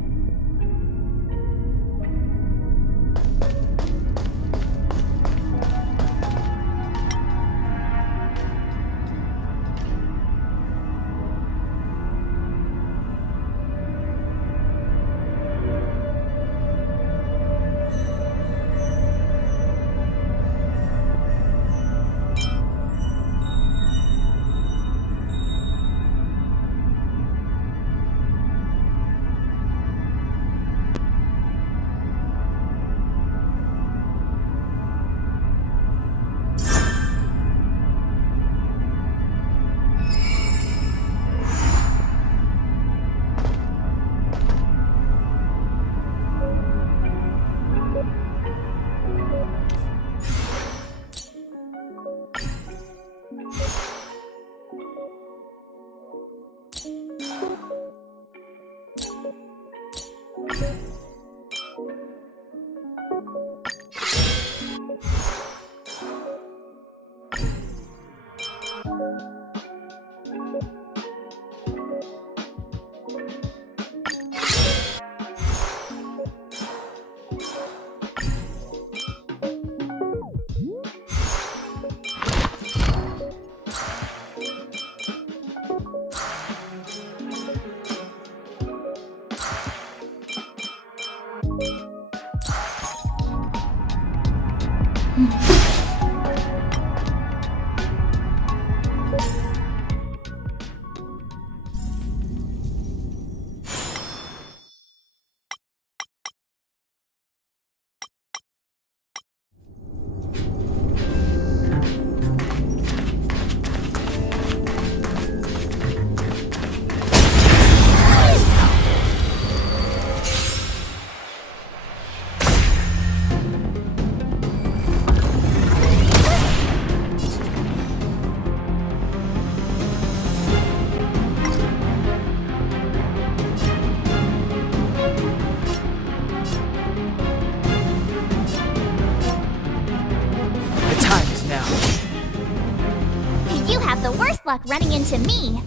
The worst luck running into me.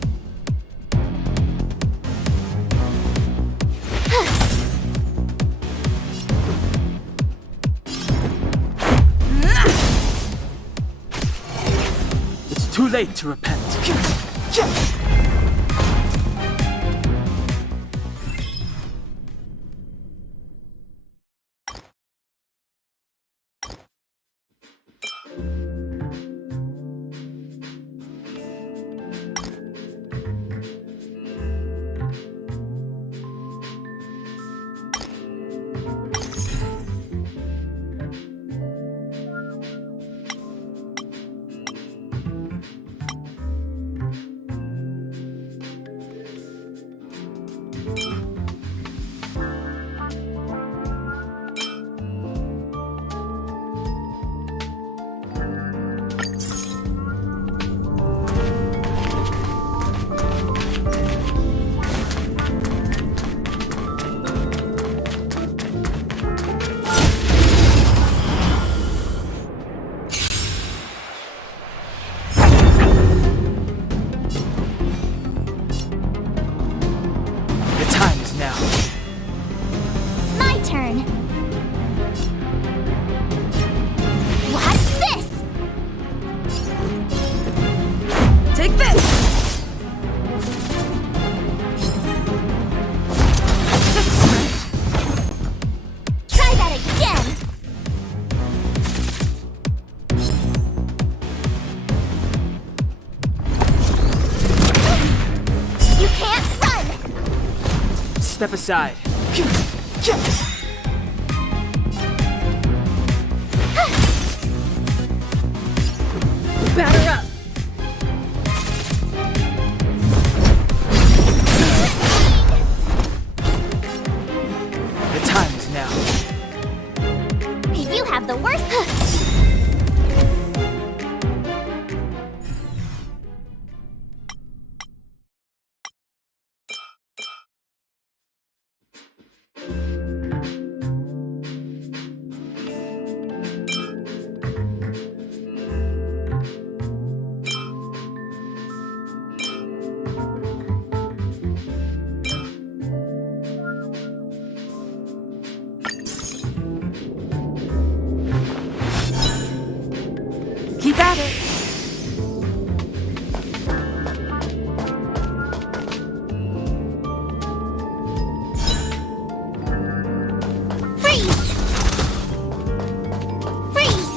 It's too late to repent. Step aside. Batter up! The time is now. You have the worst. Keep at it. Freeze! Freeze!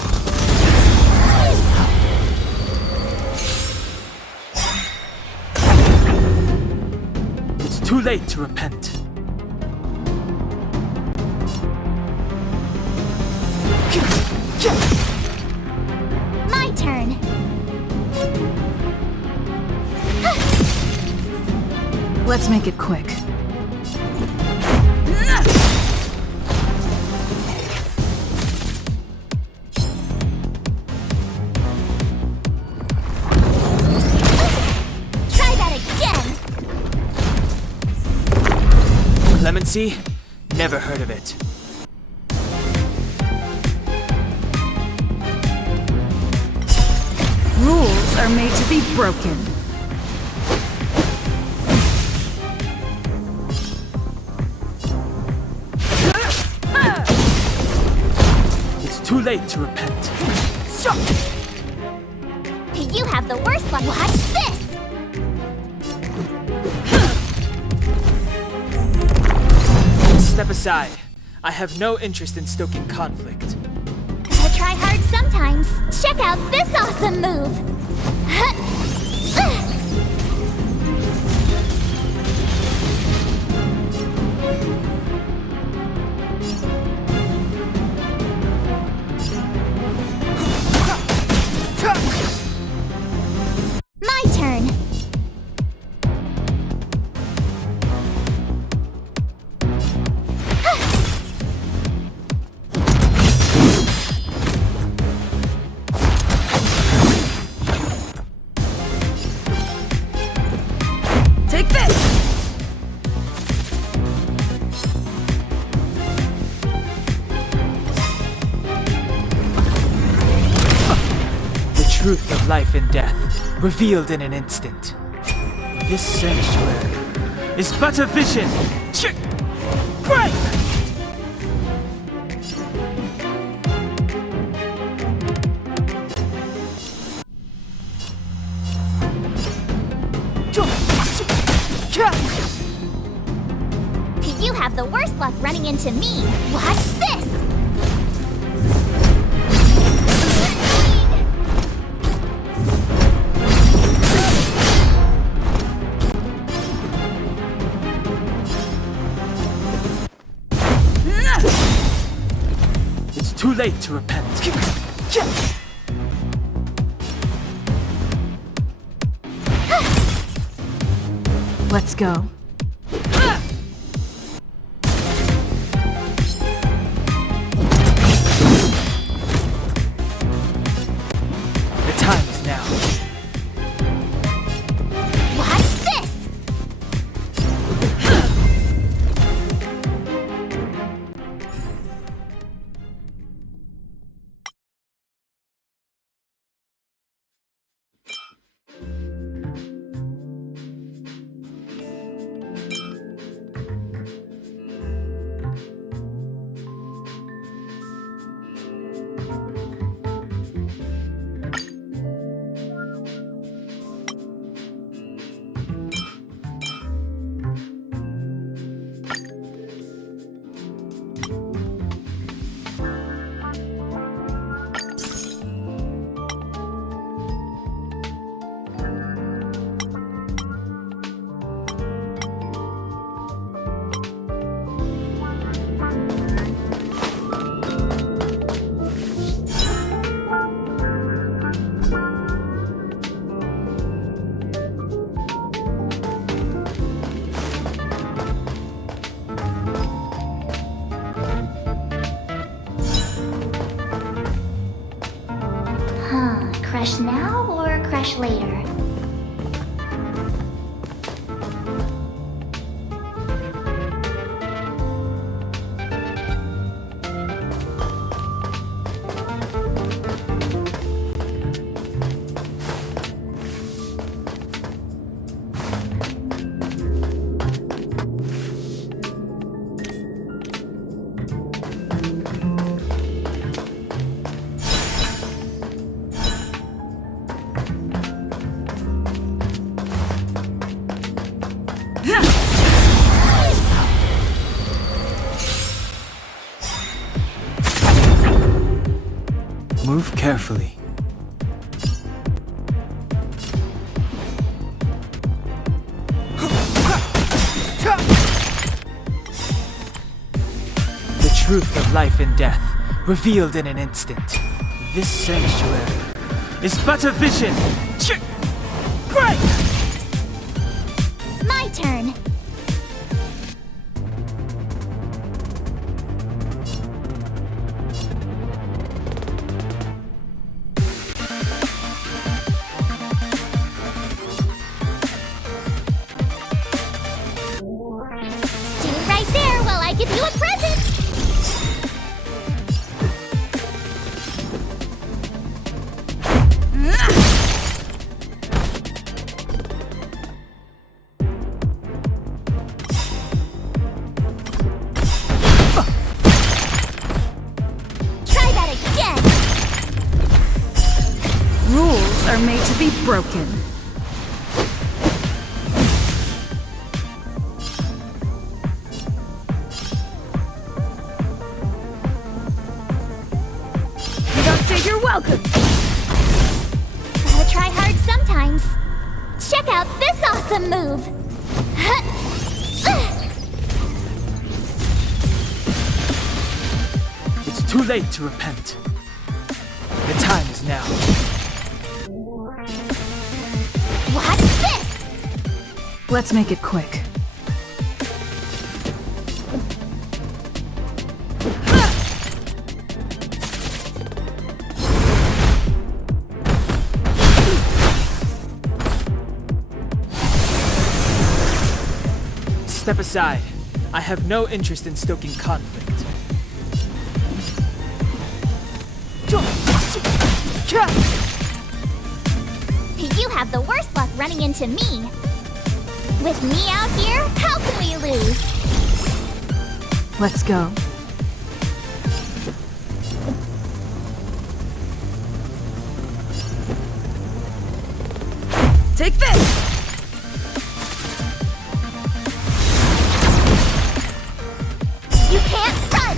It's too late to repent. My turn. Let's make it quick. Try that again. Clemency? Never heard of it. Rules are made to be broken. It's too late to repent. You have the worst luck. Watch this. Step aside. I have no interest in stoking conflict. Gotta try hard sometimes. Check out this awesome move. My turn. Take this! The truth of life and death, revealed in an instant. This sanctuary is but a vision. Break! You have the worst luck running into me. Watch this. It's too late to repent. Let's go. The time is now. Watch this. Crush now or crush later? Move carefully. The truth of life and death, revealed in an instant. This sanctuary is but a vision. Great! My turn. Stay right there while I give you a present. Try that again. Rules are made to be broken. Don't say you're welcome. Gotta try hard sometimes. Check out this awesome move. It's too late to repent. The time is now. Watch this. Let's make it quick. Step aside. I have no interest in stoking conflict. You have the worst luck running into me. With me out here, how can we lose? Let's go. Take this! You can't run!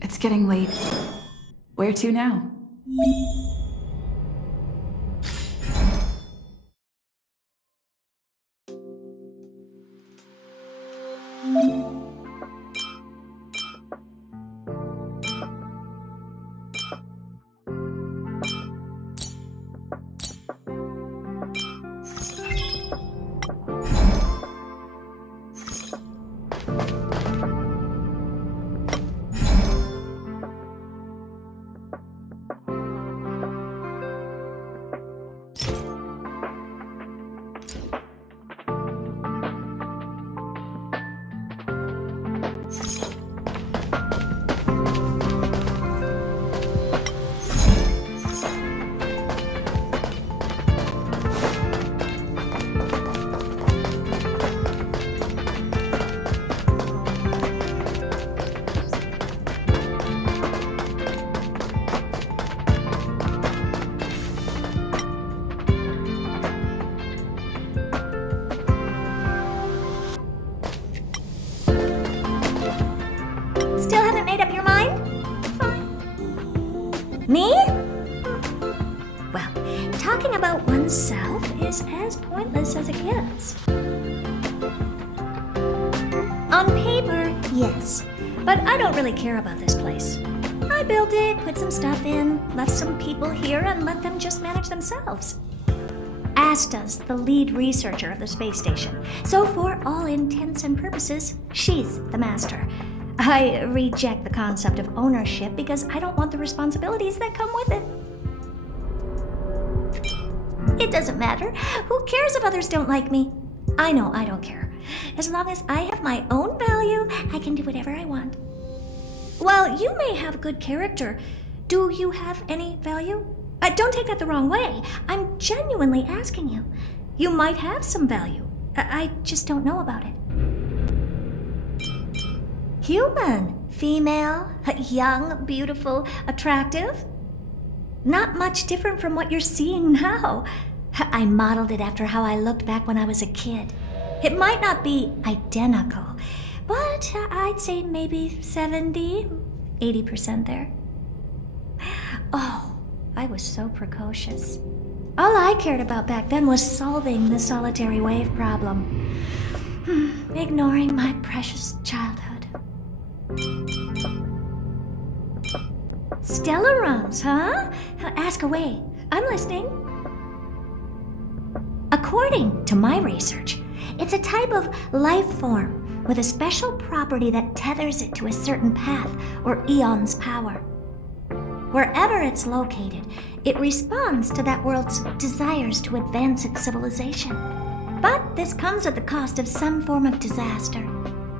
It's getting late. Where to now? Still haven't made up your mind? Fine. Me? Well, talking about oneself is as pointless as it gets. On paper, yes. But I don't really care about this place. I built it, put some stuff in, left some people here, and let them just manage themselves. Asta's the lead researcher of the space station, so for all intents and purposes, she's the master. I reject the concept of ownership because I don't want the responsibilities that come with it. It doesn't matter. Who cares if others don't like me? I know I don't care. As long as I have my own value, I can do whatever I want. Well, you may have good character. Do you have any value? Don't take that the wrong way. I'm genuinely asking you. You might have some value. I just don't know about it. Human, female, young, beautiful, attractive. Not much different from what you're seeing now. I modeled it after how I looked back when I was a kid. It might not be identical, but I'd say maybe 70, 80% there. Oh, I was so precocious. All I cared about back then was solving the solitary wave problem. Ignoring my precious childhood. Stellarons, huh? Ask away. I'm listening. According to my research, it's a type of life form with a special property that tethers it to a certain path or eon's power. Wherever it's located, it responds to that world's desires to advance its civilization. But this comes at the cost of some form of disaster.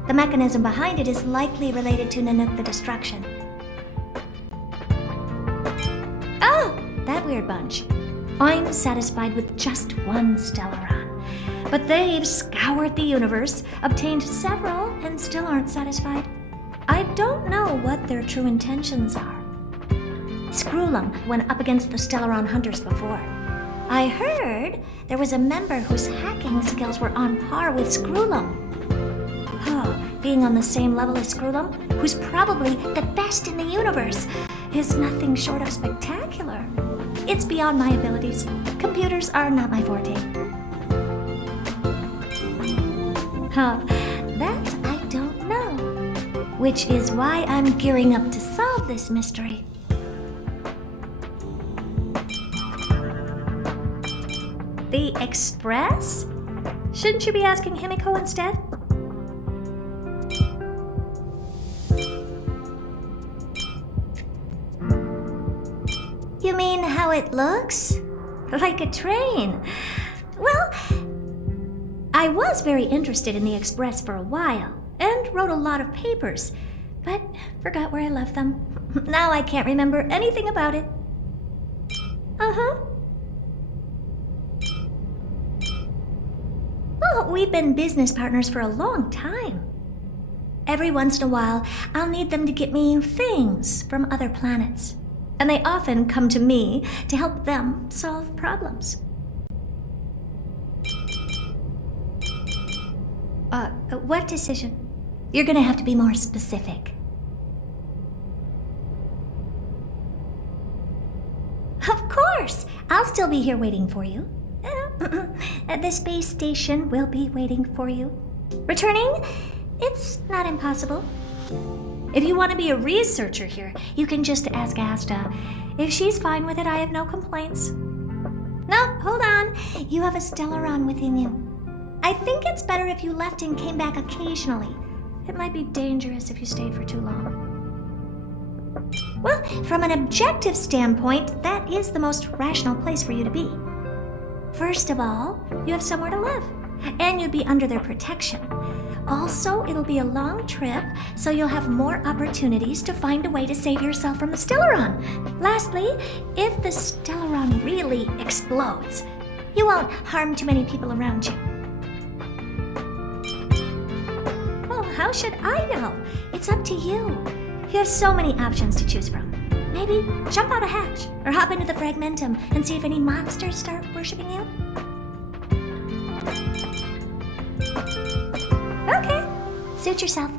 The mechanism behind it is likely related to Nanook the Destruction. Oh, that weird bunch. I'm satisfied with just one Stellaron. But they've scoured the universe, obtained several, and still aren't satisfied. I don't know what their true intentions are. Screwlum went up against the Stellaron hunters before. I heard there was a member whose hacking skills were on par with Screwlum. Being on the same level as Screwlum, who's probably the best in the universe, is nothing short of spectacular. It's beyond my abilities. Computers are not my forte. That I don't know. Which is why I'm gearing up to solve this mystery. The Express? Shouldn't you be asking Himiko instead? You mean how it looks? Like a train. Well, I was very interested in the Express for a while, and wrote a lot of papers, but forgot where I left them. Now I can't remember anything about it. Oh, we've been business partners for a long time. Every once in a while, I'll need them to get me things from other planets. and they often come to me to help them solve problems. What decision? You're gonna have to be more specific. Of course! I'll still be here waiting for you. The space station will be waiting for you. Returning? It's not impossible. If you want to be a researcher here, you can just ask Asta. If she's fine with it, I have no complaints. No, hold on. You have a Stellaron within you. I think it's better if you left and came back occasionally. It might be dangerous if you stayed for too long. Well, from an objective standpoint, that is the most rational place for you to be. First of all, you have somewhere to live, and you'd be under their protection. Also, it'll be a long trip, so you'll have more opportunities to find a way to save yourself from the Stellaron. Lastly, if the Stellaron really explodes, you won't harm too many people around you. How should I know? It's up to you. You have so many options to choose from. Maybe jump out a hatch, or hop into the Fragmentum and see if any monsters start worshipping you. Okay, suit yourself.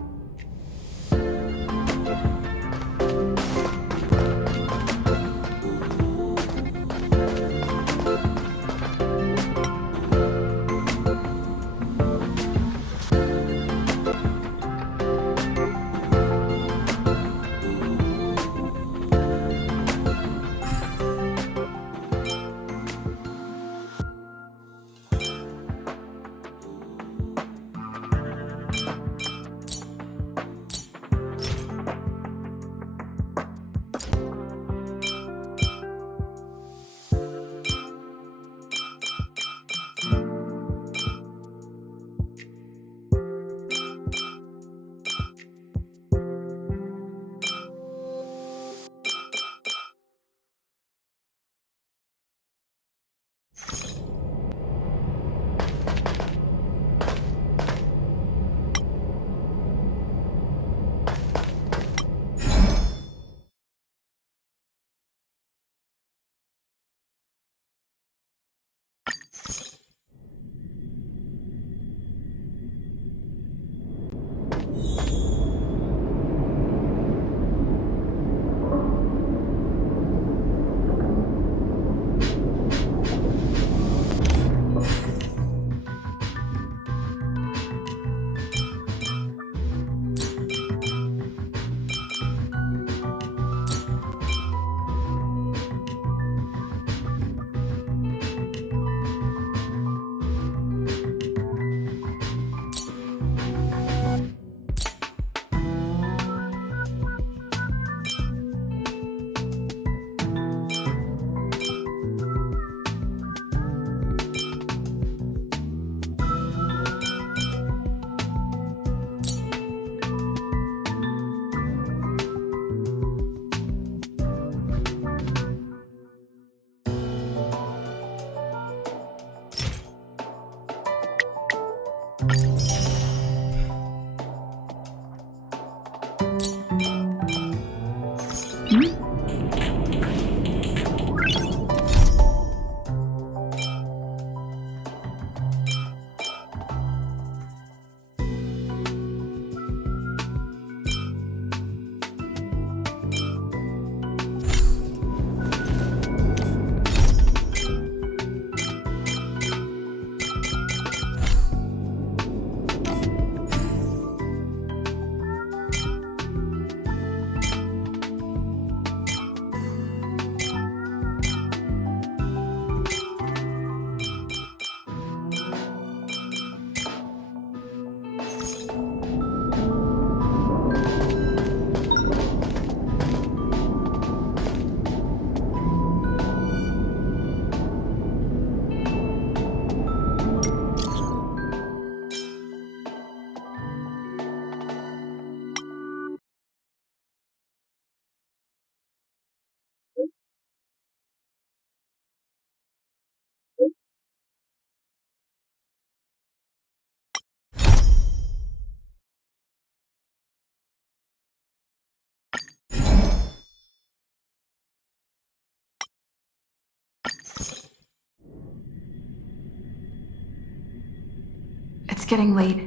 It's getting late.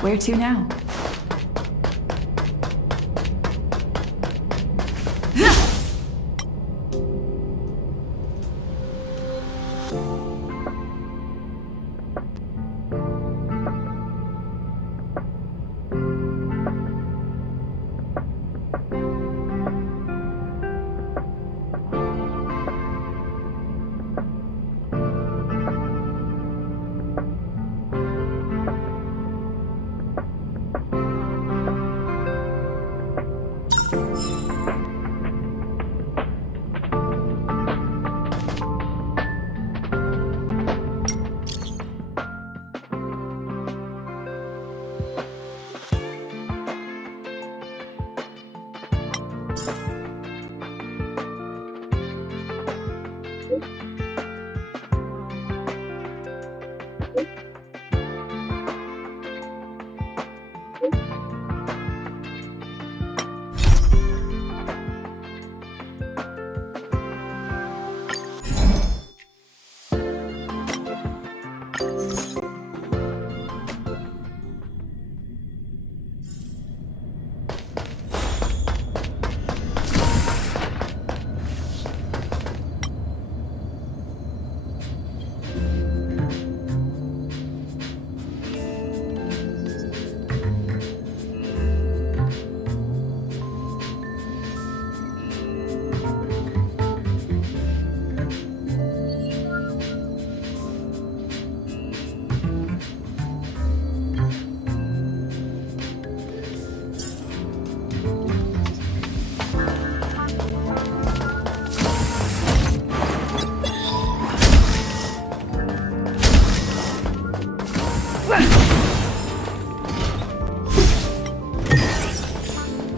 Where to now?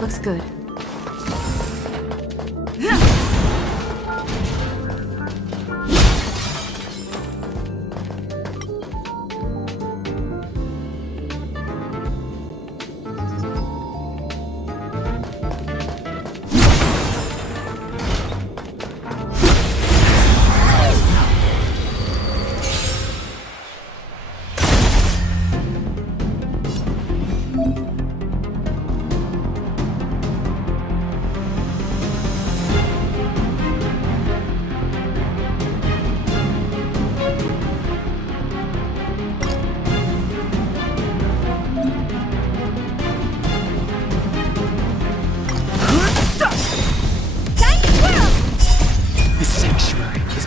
Looks good.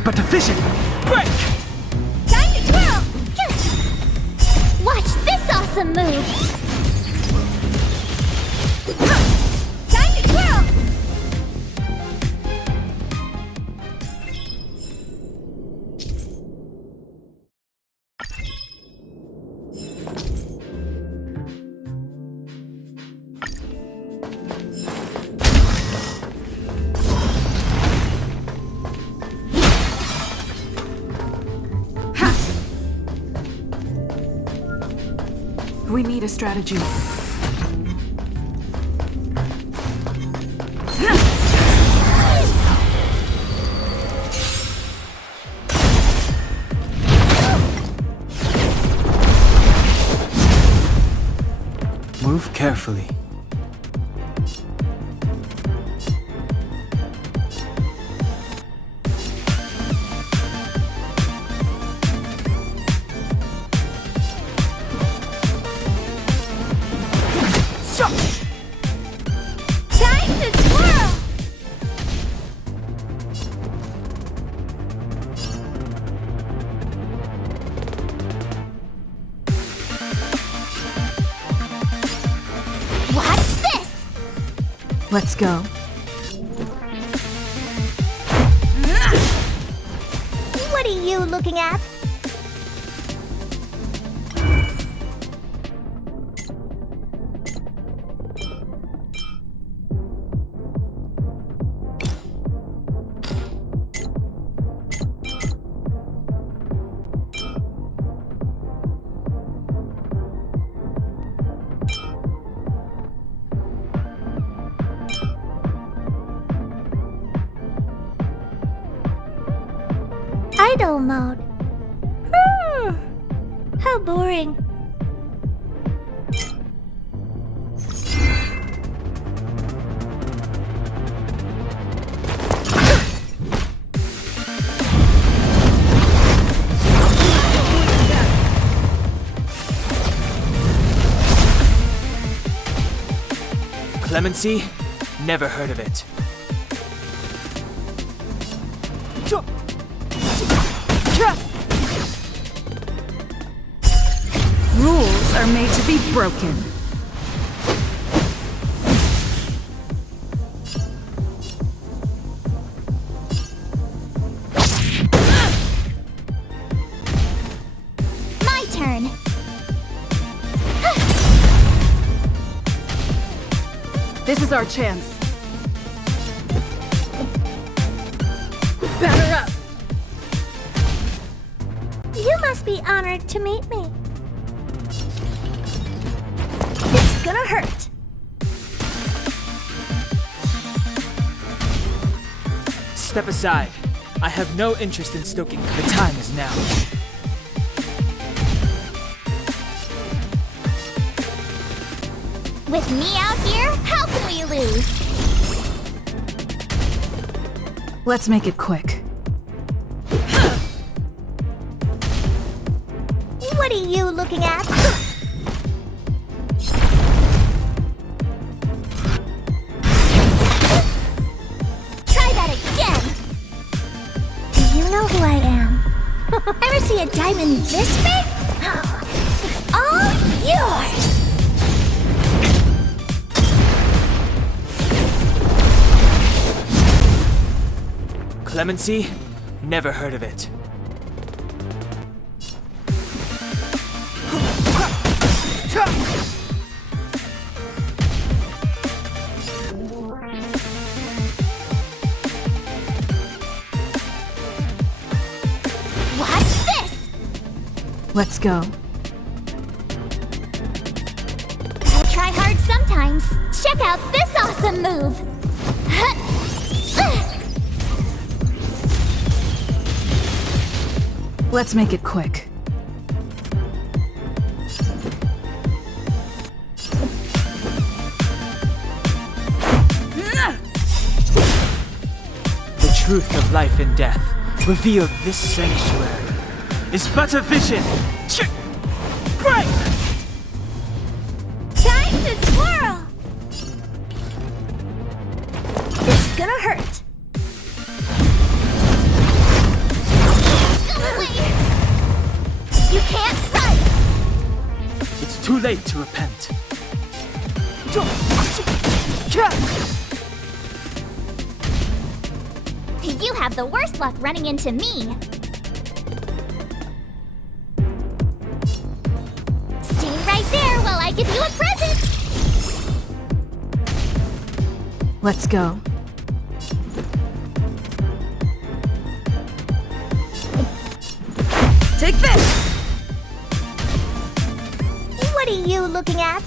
But a vision! Break! Time to twirl! Watch this awesome move! Time to twirl! We need a strategy. Move carefully. Time to twirl! Watch this! Let's go. What are you looking at? Idle mode. How boring. Clemency? Never heard of it. Rules are made to be broken. My turn. This is our chance. Batter up! You must be honored to meet me. It's gonna hurt. Step aside. I have no interest in stoking. The time is now. With me out here, how can we lose? Let's make it quick. What are you looking at? Try that again. Do you know who I am? Ever see a diamond this big? It's all yours. Clemency? Never heard of it. What's this? Let's go. Gotta try hard sometimes. Check out this awesome move. Let's make it quick. The truth of life and death, revealed this sanctuary, is but a vision. Great! Time to twirl. It's gonna hurt. You can't run! It's too late to repent. You have the worst luck running into me. Stay right there while I give you a present! Let's go. Take this! What are you looking at?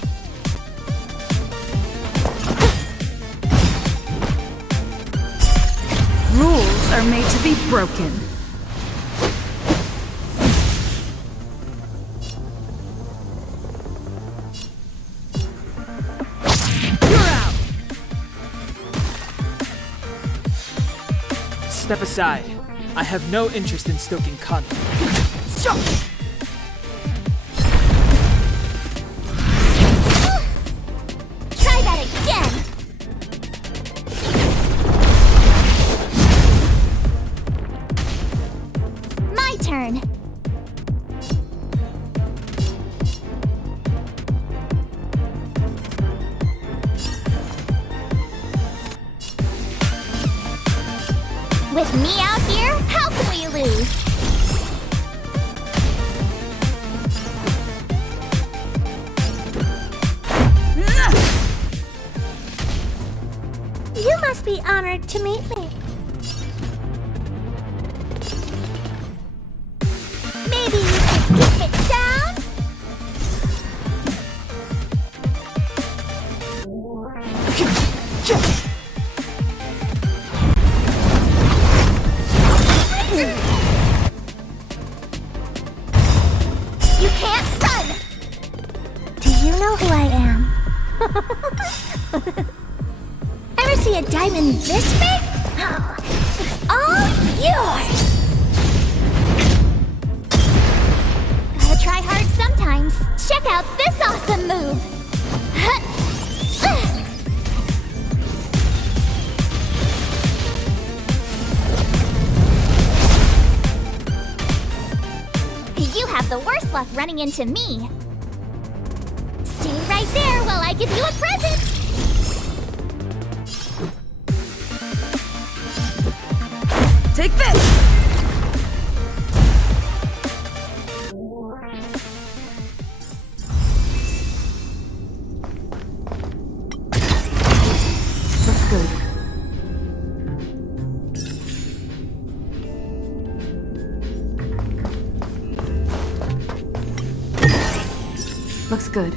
Rules are made to be broken. You're out! Step aside. I have no interest in stoking conflict. Try that again! My turn. With me out here, how can we lose? You must be honored to meet me. Maybe you could keep it down? You can't run! Do you know who I am? Ever see a diamond this big? It's all yours! Gotta try hard sometimes. Check out this awesome move! the worst luck running into me. Stay right there while I give you a present! Take this! Looks good. Looks good.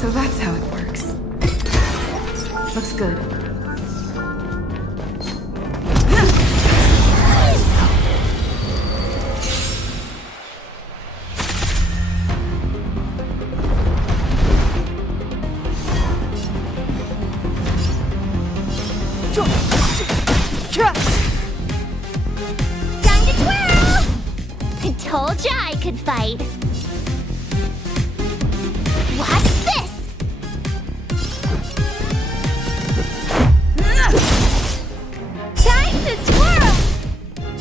So that's how it works. Looks good. Time to twirl! I told ya I could fight. Watch this! Time to twirl!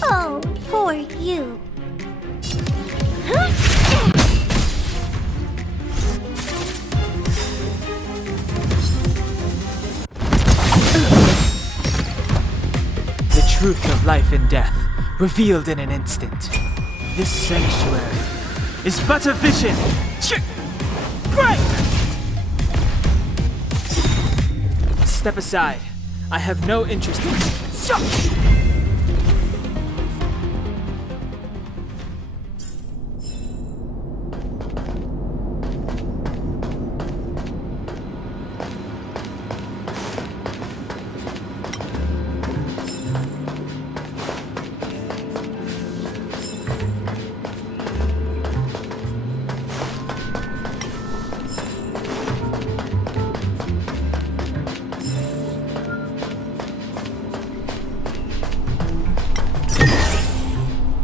Oh, poor you. The truth of life and death, revealed in an instant. This sanctuary is but a vision. Break! Step aside. I have no interest in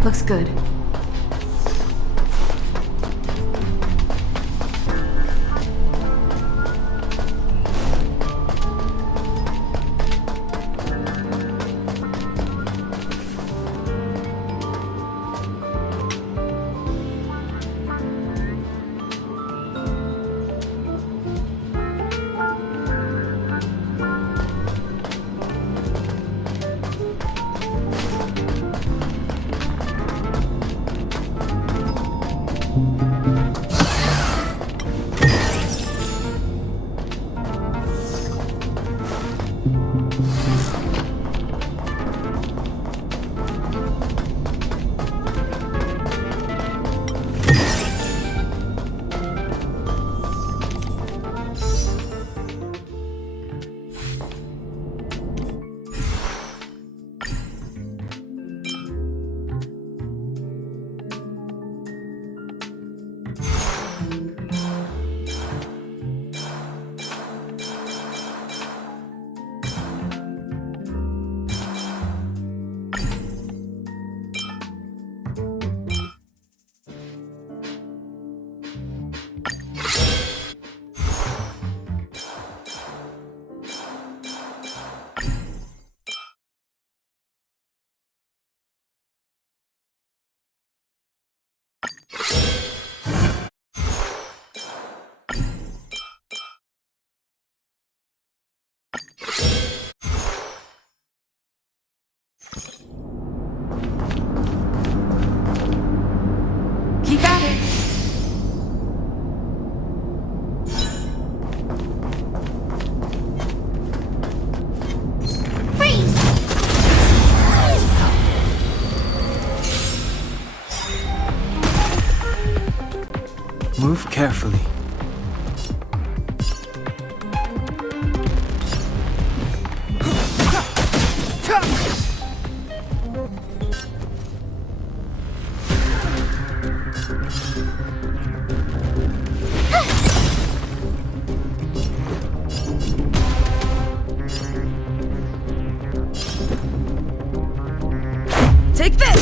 Looks good. Move carefully. Take this!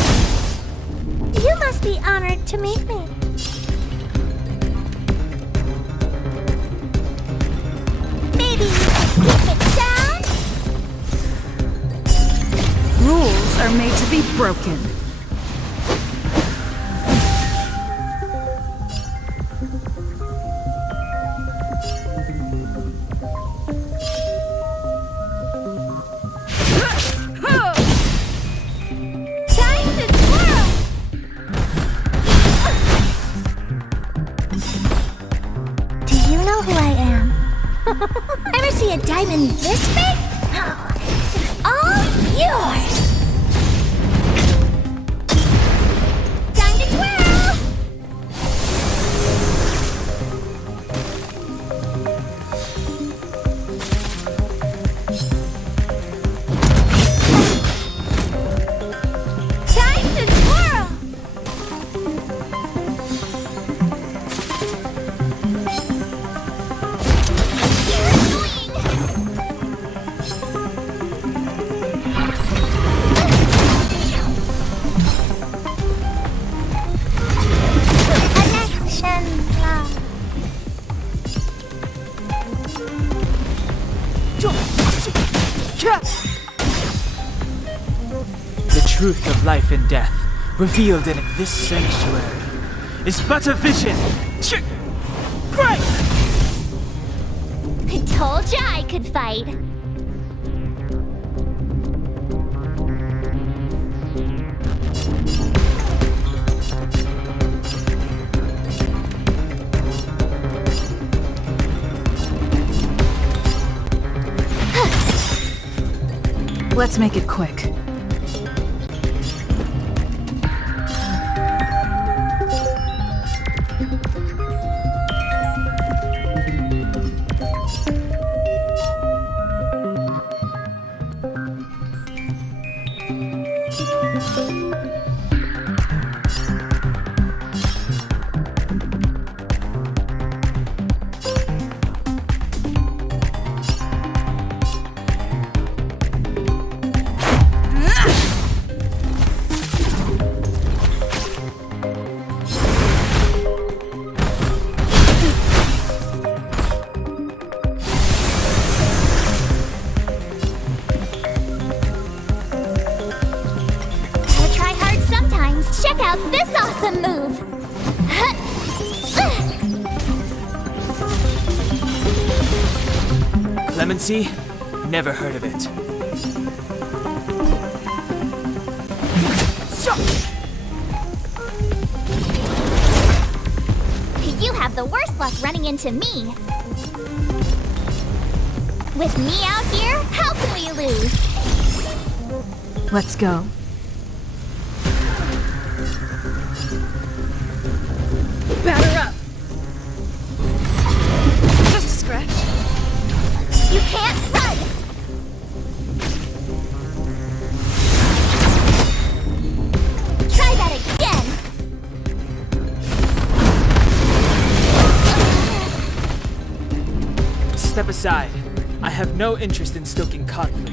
You must be honored to meet me. Maybe keep it down? Rules are made to be broken. Time to twirl! Do you know who I am? Ever see a diamond this big? It's all yours! Time to twirl! Time to twirl! Connection love. The truth of life and death, revealed in this sanctuary, is but a vision. Great! I told ya I could fight. Let's make it quick. Gotta try hard sometimes. Check out this awesome move. Clemency? Never heard of it. You have the worst luck running into me. With me out here, how can we lose? Let's go. Batter up! Just a scratch. You can't run! Try that again! Step aside. I have no interest in stoking conflict.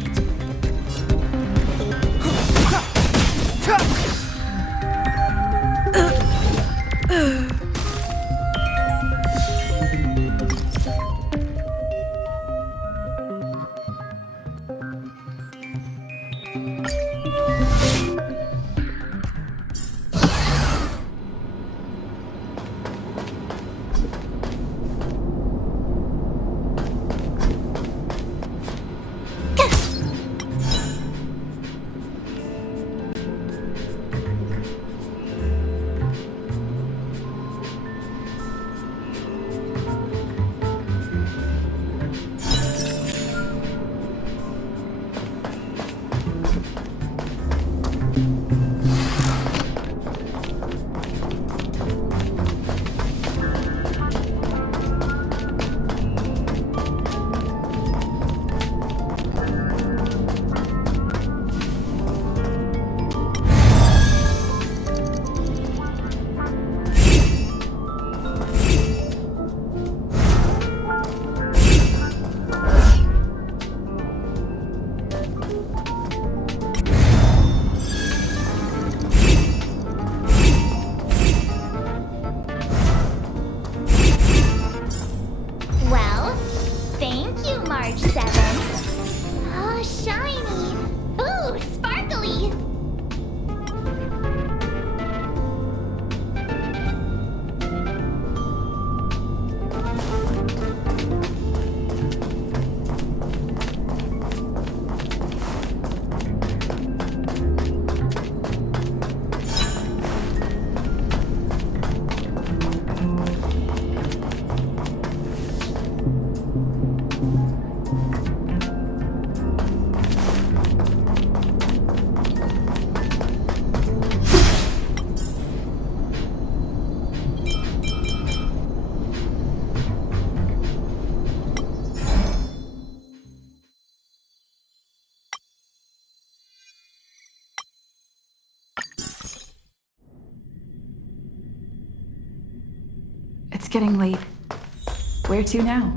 Charge 7. Oh, shiny. Ooh, sparkly. It's getting late. Where to now?